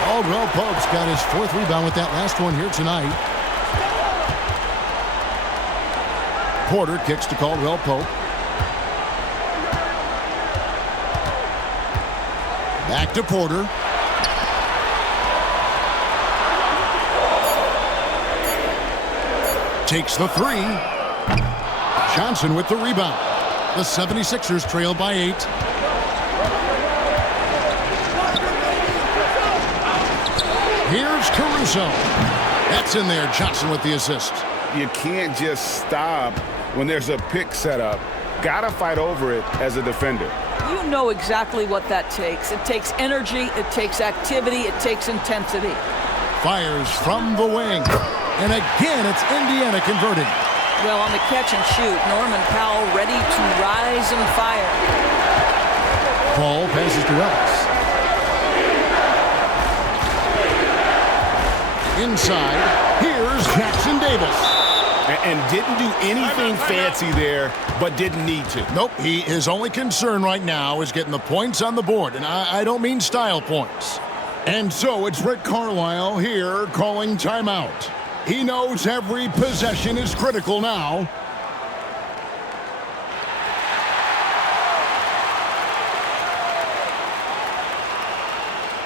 Caldwell Pope's got his 4th rebound with that last one here tonight. Porter kicks to Caldwell Pope. Back to Porter. Takes the 3. Johnson with the rebound. The 76ers trail by 8. Here's Caruso. That's in there. Johnson with the assist. You can't just stop when there's a pick set up. Gotta fight over it as a defender. You know exactly what that takes. It takes energy, it takes activity, it takes intensity. Fires from the wing. And again, it's Indiana converting. Well, on the catch and shoot, Norman Powell ready to rise and fire. Paul passes to Ellis. Inside, here's Jackson Davis. And didn't do anything fancy there, but didn't need to. Nope, his only concern right now is getting the points on the board, and I don't mean style points. And so it's Rick Carlisle here calling timeout. He knows every possession is critical now.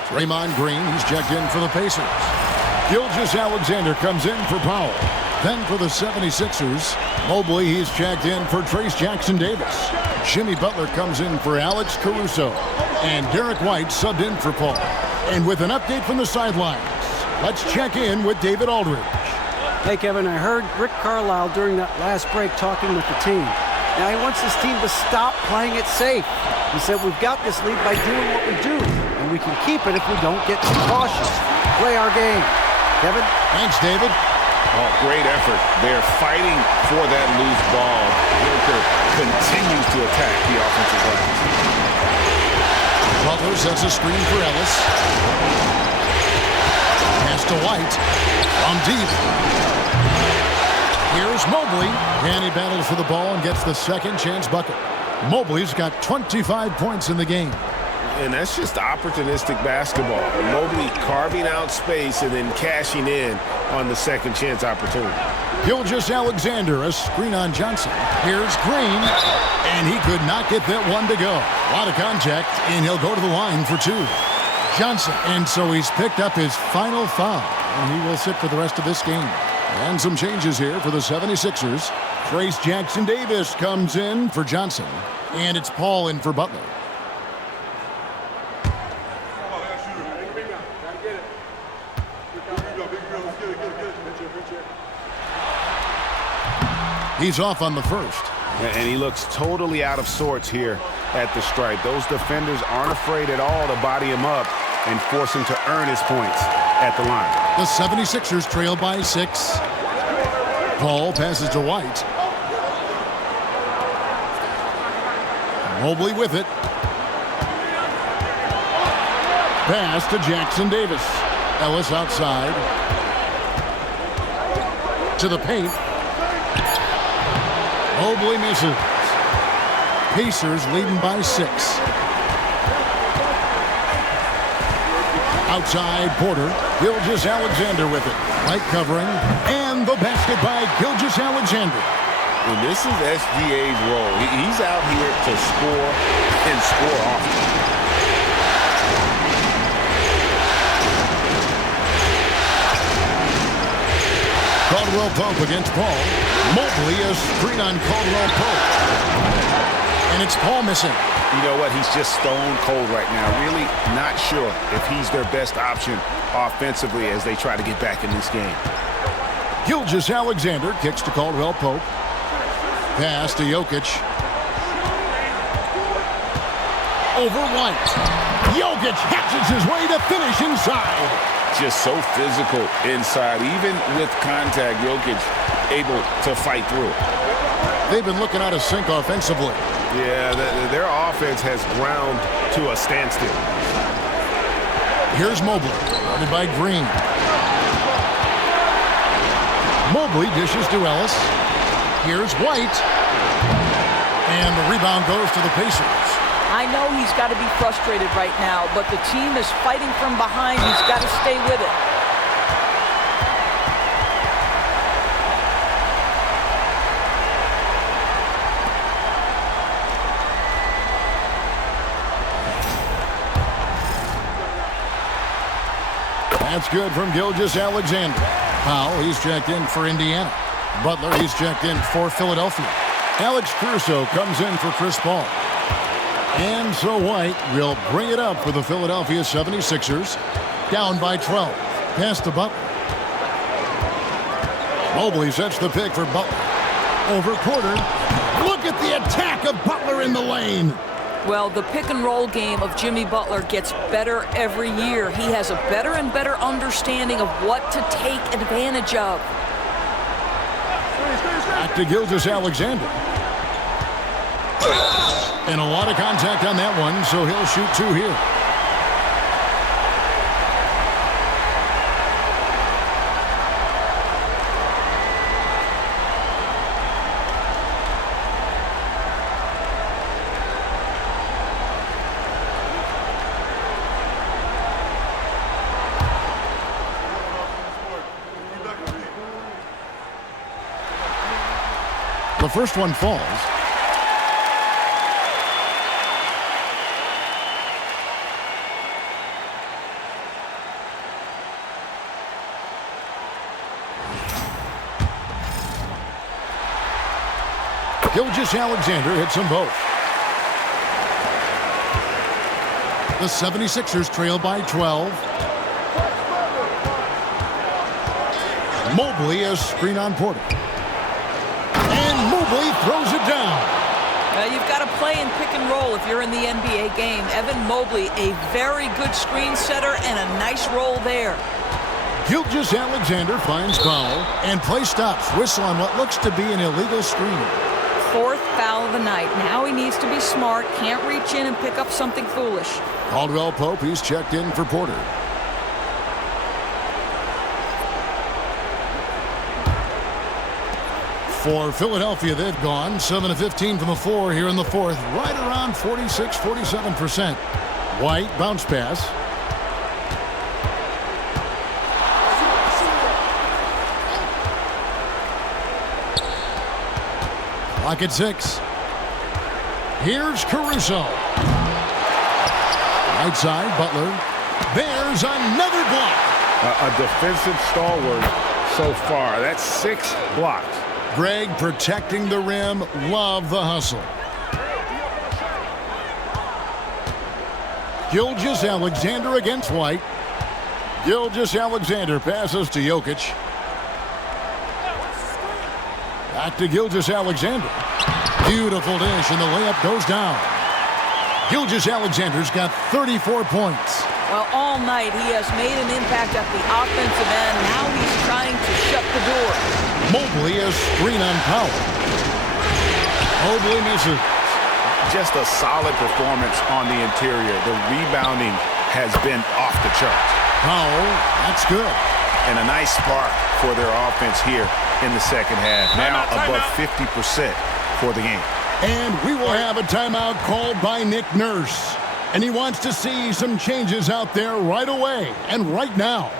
Draymond Green, he's checked in for the Pacers. Gilgeous-Alexander comes in for Powell. Then for the 76ers, Mobley, he's checked in for Trace Jackson-Davis. Jimmy Butler comes in for Alex Caruso. And Derek White subbed in for Paul. And with an update from the sidelines, let's check in with David Aldridge. Hey, Kevin, I heard Rick Carlisle during that last break talking with the team. Now he wants his team to stop playing it safe. He said, we've got this lead by doing what we do, and we can keep it if we don't get too cautious. Play our game. Kevin? Thanks, David. Oh, great effort. They're fighting for that loose ball. Walker continues to attack the offensive line. Butler sets a screen for Ellis. Pass to White. From deep. Here's Mobley. And he battles for the ball and gets the second chance bucket. Mobley's got 25 points in the game. And that's just opportunistic basketball. Mobley carving out space and then cashing in on the second chance opportunity. Gilgeous-Alexander, a screen on Johnson. Here's Green, and he could not get that one to go. A lot of contact, and he'll go to the line for two. Johnson, and so he's picked up his final foul, and he will sit for the rest of this game. And some changes here for the 76ers. Trace Jackson-Davis comes in for Johnson, and it's Paul in for Butler. He's off on the first. And he looks totally out of sorts here at the stripe. Those defenders aren't afraid at all to body him up and force him to earn his points at the line. The 76ers trail by 6. Paul passes to White. Mobley with it. Pass to Jackson-Davis. Ellis outside. To the paint. Mobley misses. Pacers leading by 6. Outside Porter. Gilgeous-Alexander with it. Light covering. And the basket by Gilgeous-Alexander. And this is SGA's role. He's out here to score and score often. Caldwell Pope against Paul. Mobley is screen on Caldwell Pope. And it's Paul missing. You know what? He's just stone cold right now. Really not sure if he's their best option offensively as they try to get back in this game. Gilgeous-Alexander kicks to Caldwell Pope. Pass to Jokic. Over White. Jokic hatches his way to finish inside. Just so physical inside. Even with contact, Jokic able to fight through. They've been looking out of sync offensively. Yeah, their offense has ground to a standstill. Here's Mobley, guarded by Green. Mobley dishes to Ellis. Here's White. And the rebound goes to the Pacers. I know he's got to be frustrated right now, but the team is fighting from behind. He's got to stay with it. That's good from Gilgeous-Alexander. Powell, he's checked in for Indiana. Butler, he's checked in for Philadelphia. Alex Caruso comes in for Chris Paul. And so White will bring it up for the Philadelphia 76ers. Down by 12. Pass to Butler. Mobley sets the pick for Butler. Over Porter. Look at the attack of Butler in the lane. Well, the pick-and-roll game of Jimmy Butler gets better every year. He has a better and better understanding of what to take advantage of. Back to Gilgeous-Alexander. And a lot of contact on that one, so he'll shoot 2 here. The first one falls. Gilgeous-Alexander hits them both. The 76ers trail by 12. Mobley is screen on Porter. And Mobley throws it down. You've got to play in pick and roll if you're in the NBA game. Evan Mobley, a very good screen setter and a nice roll there. Gilgeous-Alexander finds Powell, and play stops. Whistle on what looks to be an illegal screen. 4th foul of the night. Now he needs to be smart. Can't reach in and pick up something foolish. Caldwell Pope, he's checked in for Porter. For Philadelphia, they've gone 7 of 15 from the floor here in the fourth, right around 46-47%. White bounce pass. Clock at 6. Here's Caruso. Right side, Butler. There's another block. A defensive stalwart so far. That's 6 blocks. Greg protecting the rim. Love the hustle. Gilgeous-Alexander against White. Gilgeous-Alexander passes to Jokic. Back to Gilgeous-Alexander. Beautiful dish, and the layup goes down. Gilgeous-Alexander's got 34 points. Well, all night he has made an impact at the offensive end. Now he's trying to shut the door. Mobley is screen on Powell. Mobley misses. Just a solid performance on the interior. The rebounding has been off the charts. Powell, that's good. And a nice spark for their offense here in the second half. Now above 50% for the game. And we will have a timeout called by Nick Nurse. And he wants to see some changes out there right away and right now.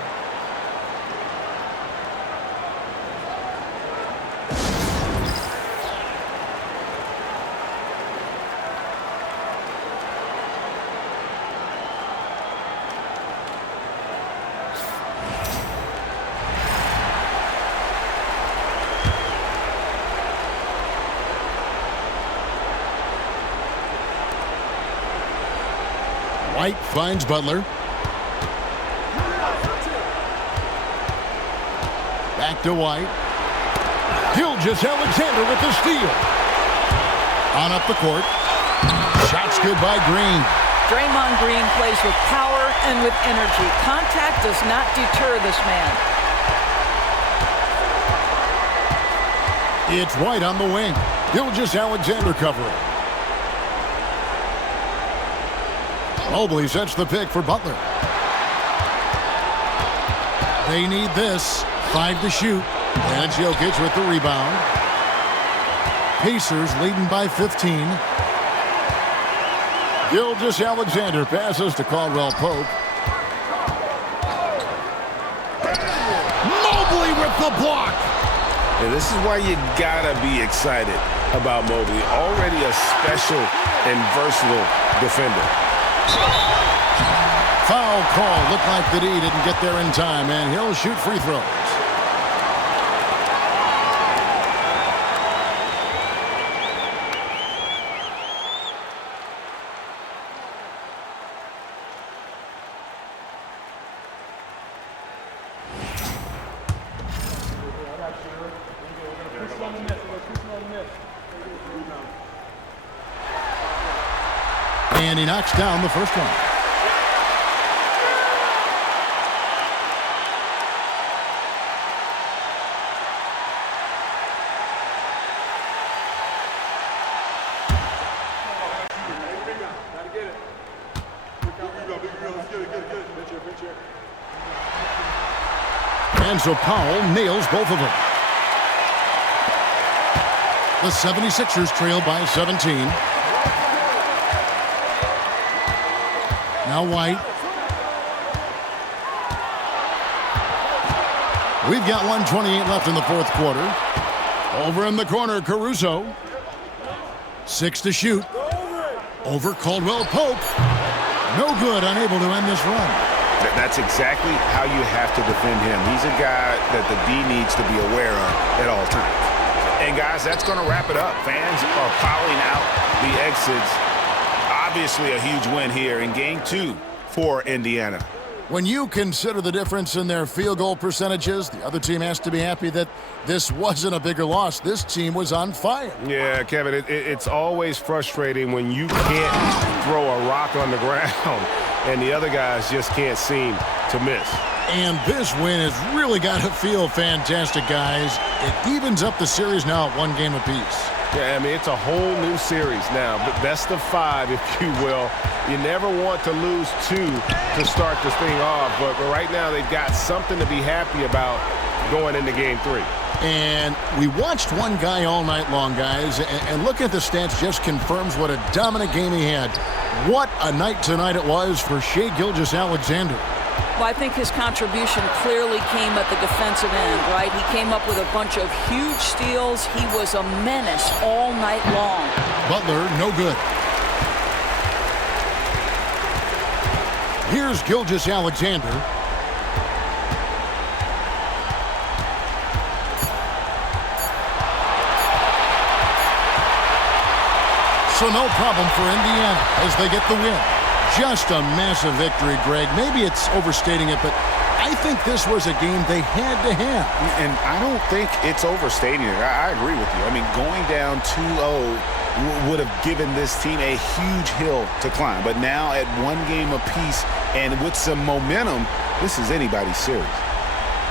White finds Butler. Back to White. Gilgeous-Alexander with the steal. On up the court. Shots good by Green. Draymond Green plays with power and with energy. Contact does not deter this man. It's White on the wing. Gilgeous-Alexander covering. Mobley sets the pick for Butler. They need this. 5 to shoot. And it's Jokic with the rebound. Pacers leading by 15. Gilgeous-Alexander passes to Caldwell Pope. Mobley with the block. Yeah, this is why you gotta be excited about Mobley. Already a special and versatile defender. Foul call. Looked like the D didn't get there in time, and he'll shoot free throws. And he knocks down the first one. And so Powell nails both of them. The 76ers trail by 17. Now White. We've got 1:28 left in the fourth quarter. Over in the corner, Caruso. 6 to shoot. Over Caldwell Pope. No good, unable to end this run. That's exactly how you have to defend him. He's a guy that the D needs to be aware of at all times. And guys, that's going to wrap it up. Fans are piling out the exits. Obviously a huge win here in Game 2 for Indiana. When you consider the difference in their field goal percentages, the other team has to be happy that this wasn't a bigger loss. This team was on fire. Yeah, Kevin, it's always frustrating when you can't throw a rock on the ground and the other guys just can't seem to miss. And this win has really got to feel fantastic, guys. It evens up the series now at 1 game apiece. Yeah, I mean, it's a whole new series now, but best of 5, if you will. You never want to lose 2 to start this thing off, but right now they've got something to be happy about going into Game 3. And we watched one guy all night long, guys, and looking at the stats just confirms what a dominant game he had. What a night tonight it was for Shai Gilgeous-Alexander. Well, I think his contribution clearly came at the defensive end, right? He came up with a bunch of huge steals. He was a menace all night long. Butler, no good. Here's Gilgeous-Alexander. So no problem for Indiana as they get the win. Just a massive victory, Greg. Maybe it's overstating it, but I think this was a game they had to have. And I don't think it's overstating it. I agree with you. I mean, going down 2-0 would have given this team a huge hill to climb. But now at one game apiece and with some momentum, this is anybody's series.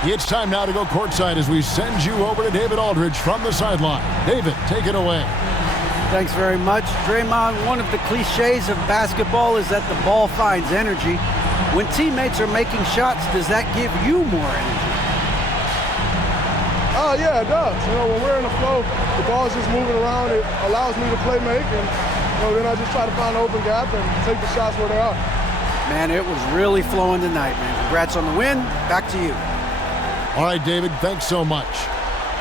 It's time now to go courtside as we send you over to David Aldridge from the sideline. David, take it away. Thanks very much. Draymond, one of the cliches of basketball is that the ball finds energy. When teammates are making shots, does that give you more energy? Oh, yeah, it does. You know, when we're in the flow, the ball's just moving around. It allows me to play make, and then I just try to find an open gap and take the shots where they are. Man, it was really flowing tonight, man. Congrats on the win. Back to you. All right, David, thanks so much.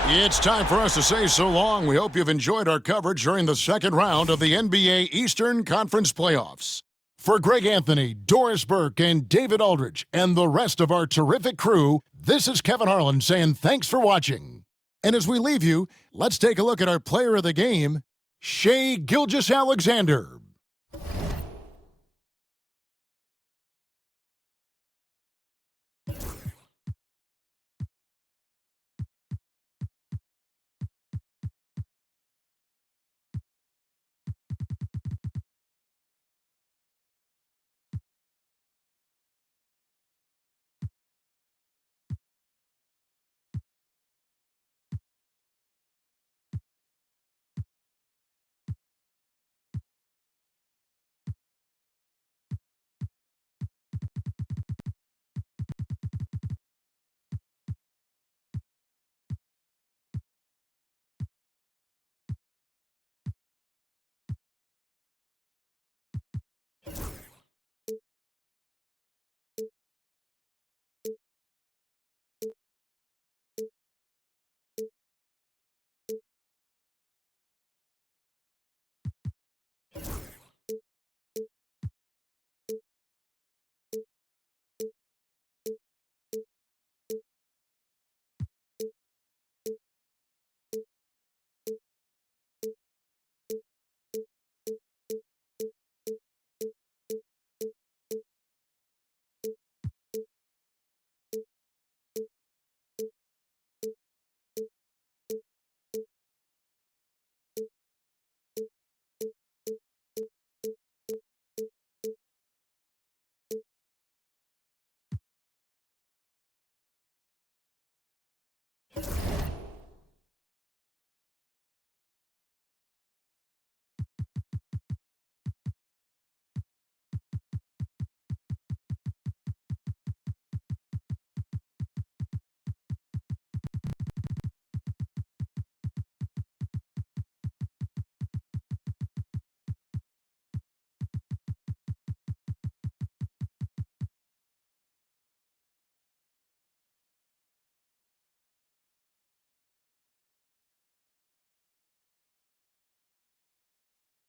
It's time for us to say so long. We hope you've enjoyed our coverage during the second round of the NBA Eastern Conference Playoffs. For Greg Anthony, Doris Burke, and David Aldridge, and the rest of our terrific crew, this is Kevin Harlan saying thanks for watching. And as we leave you, let's take a look at our player of the game, Shai Gilgeous-Alexander.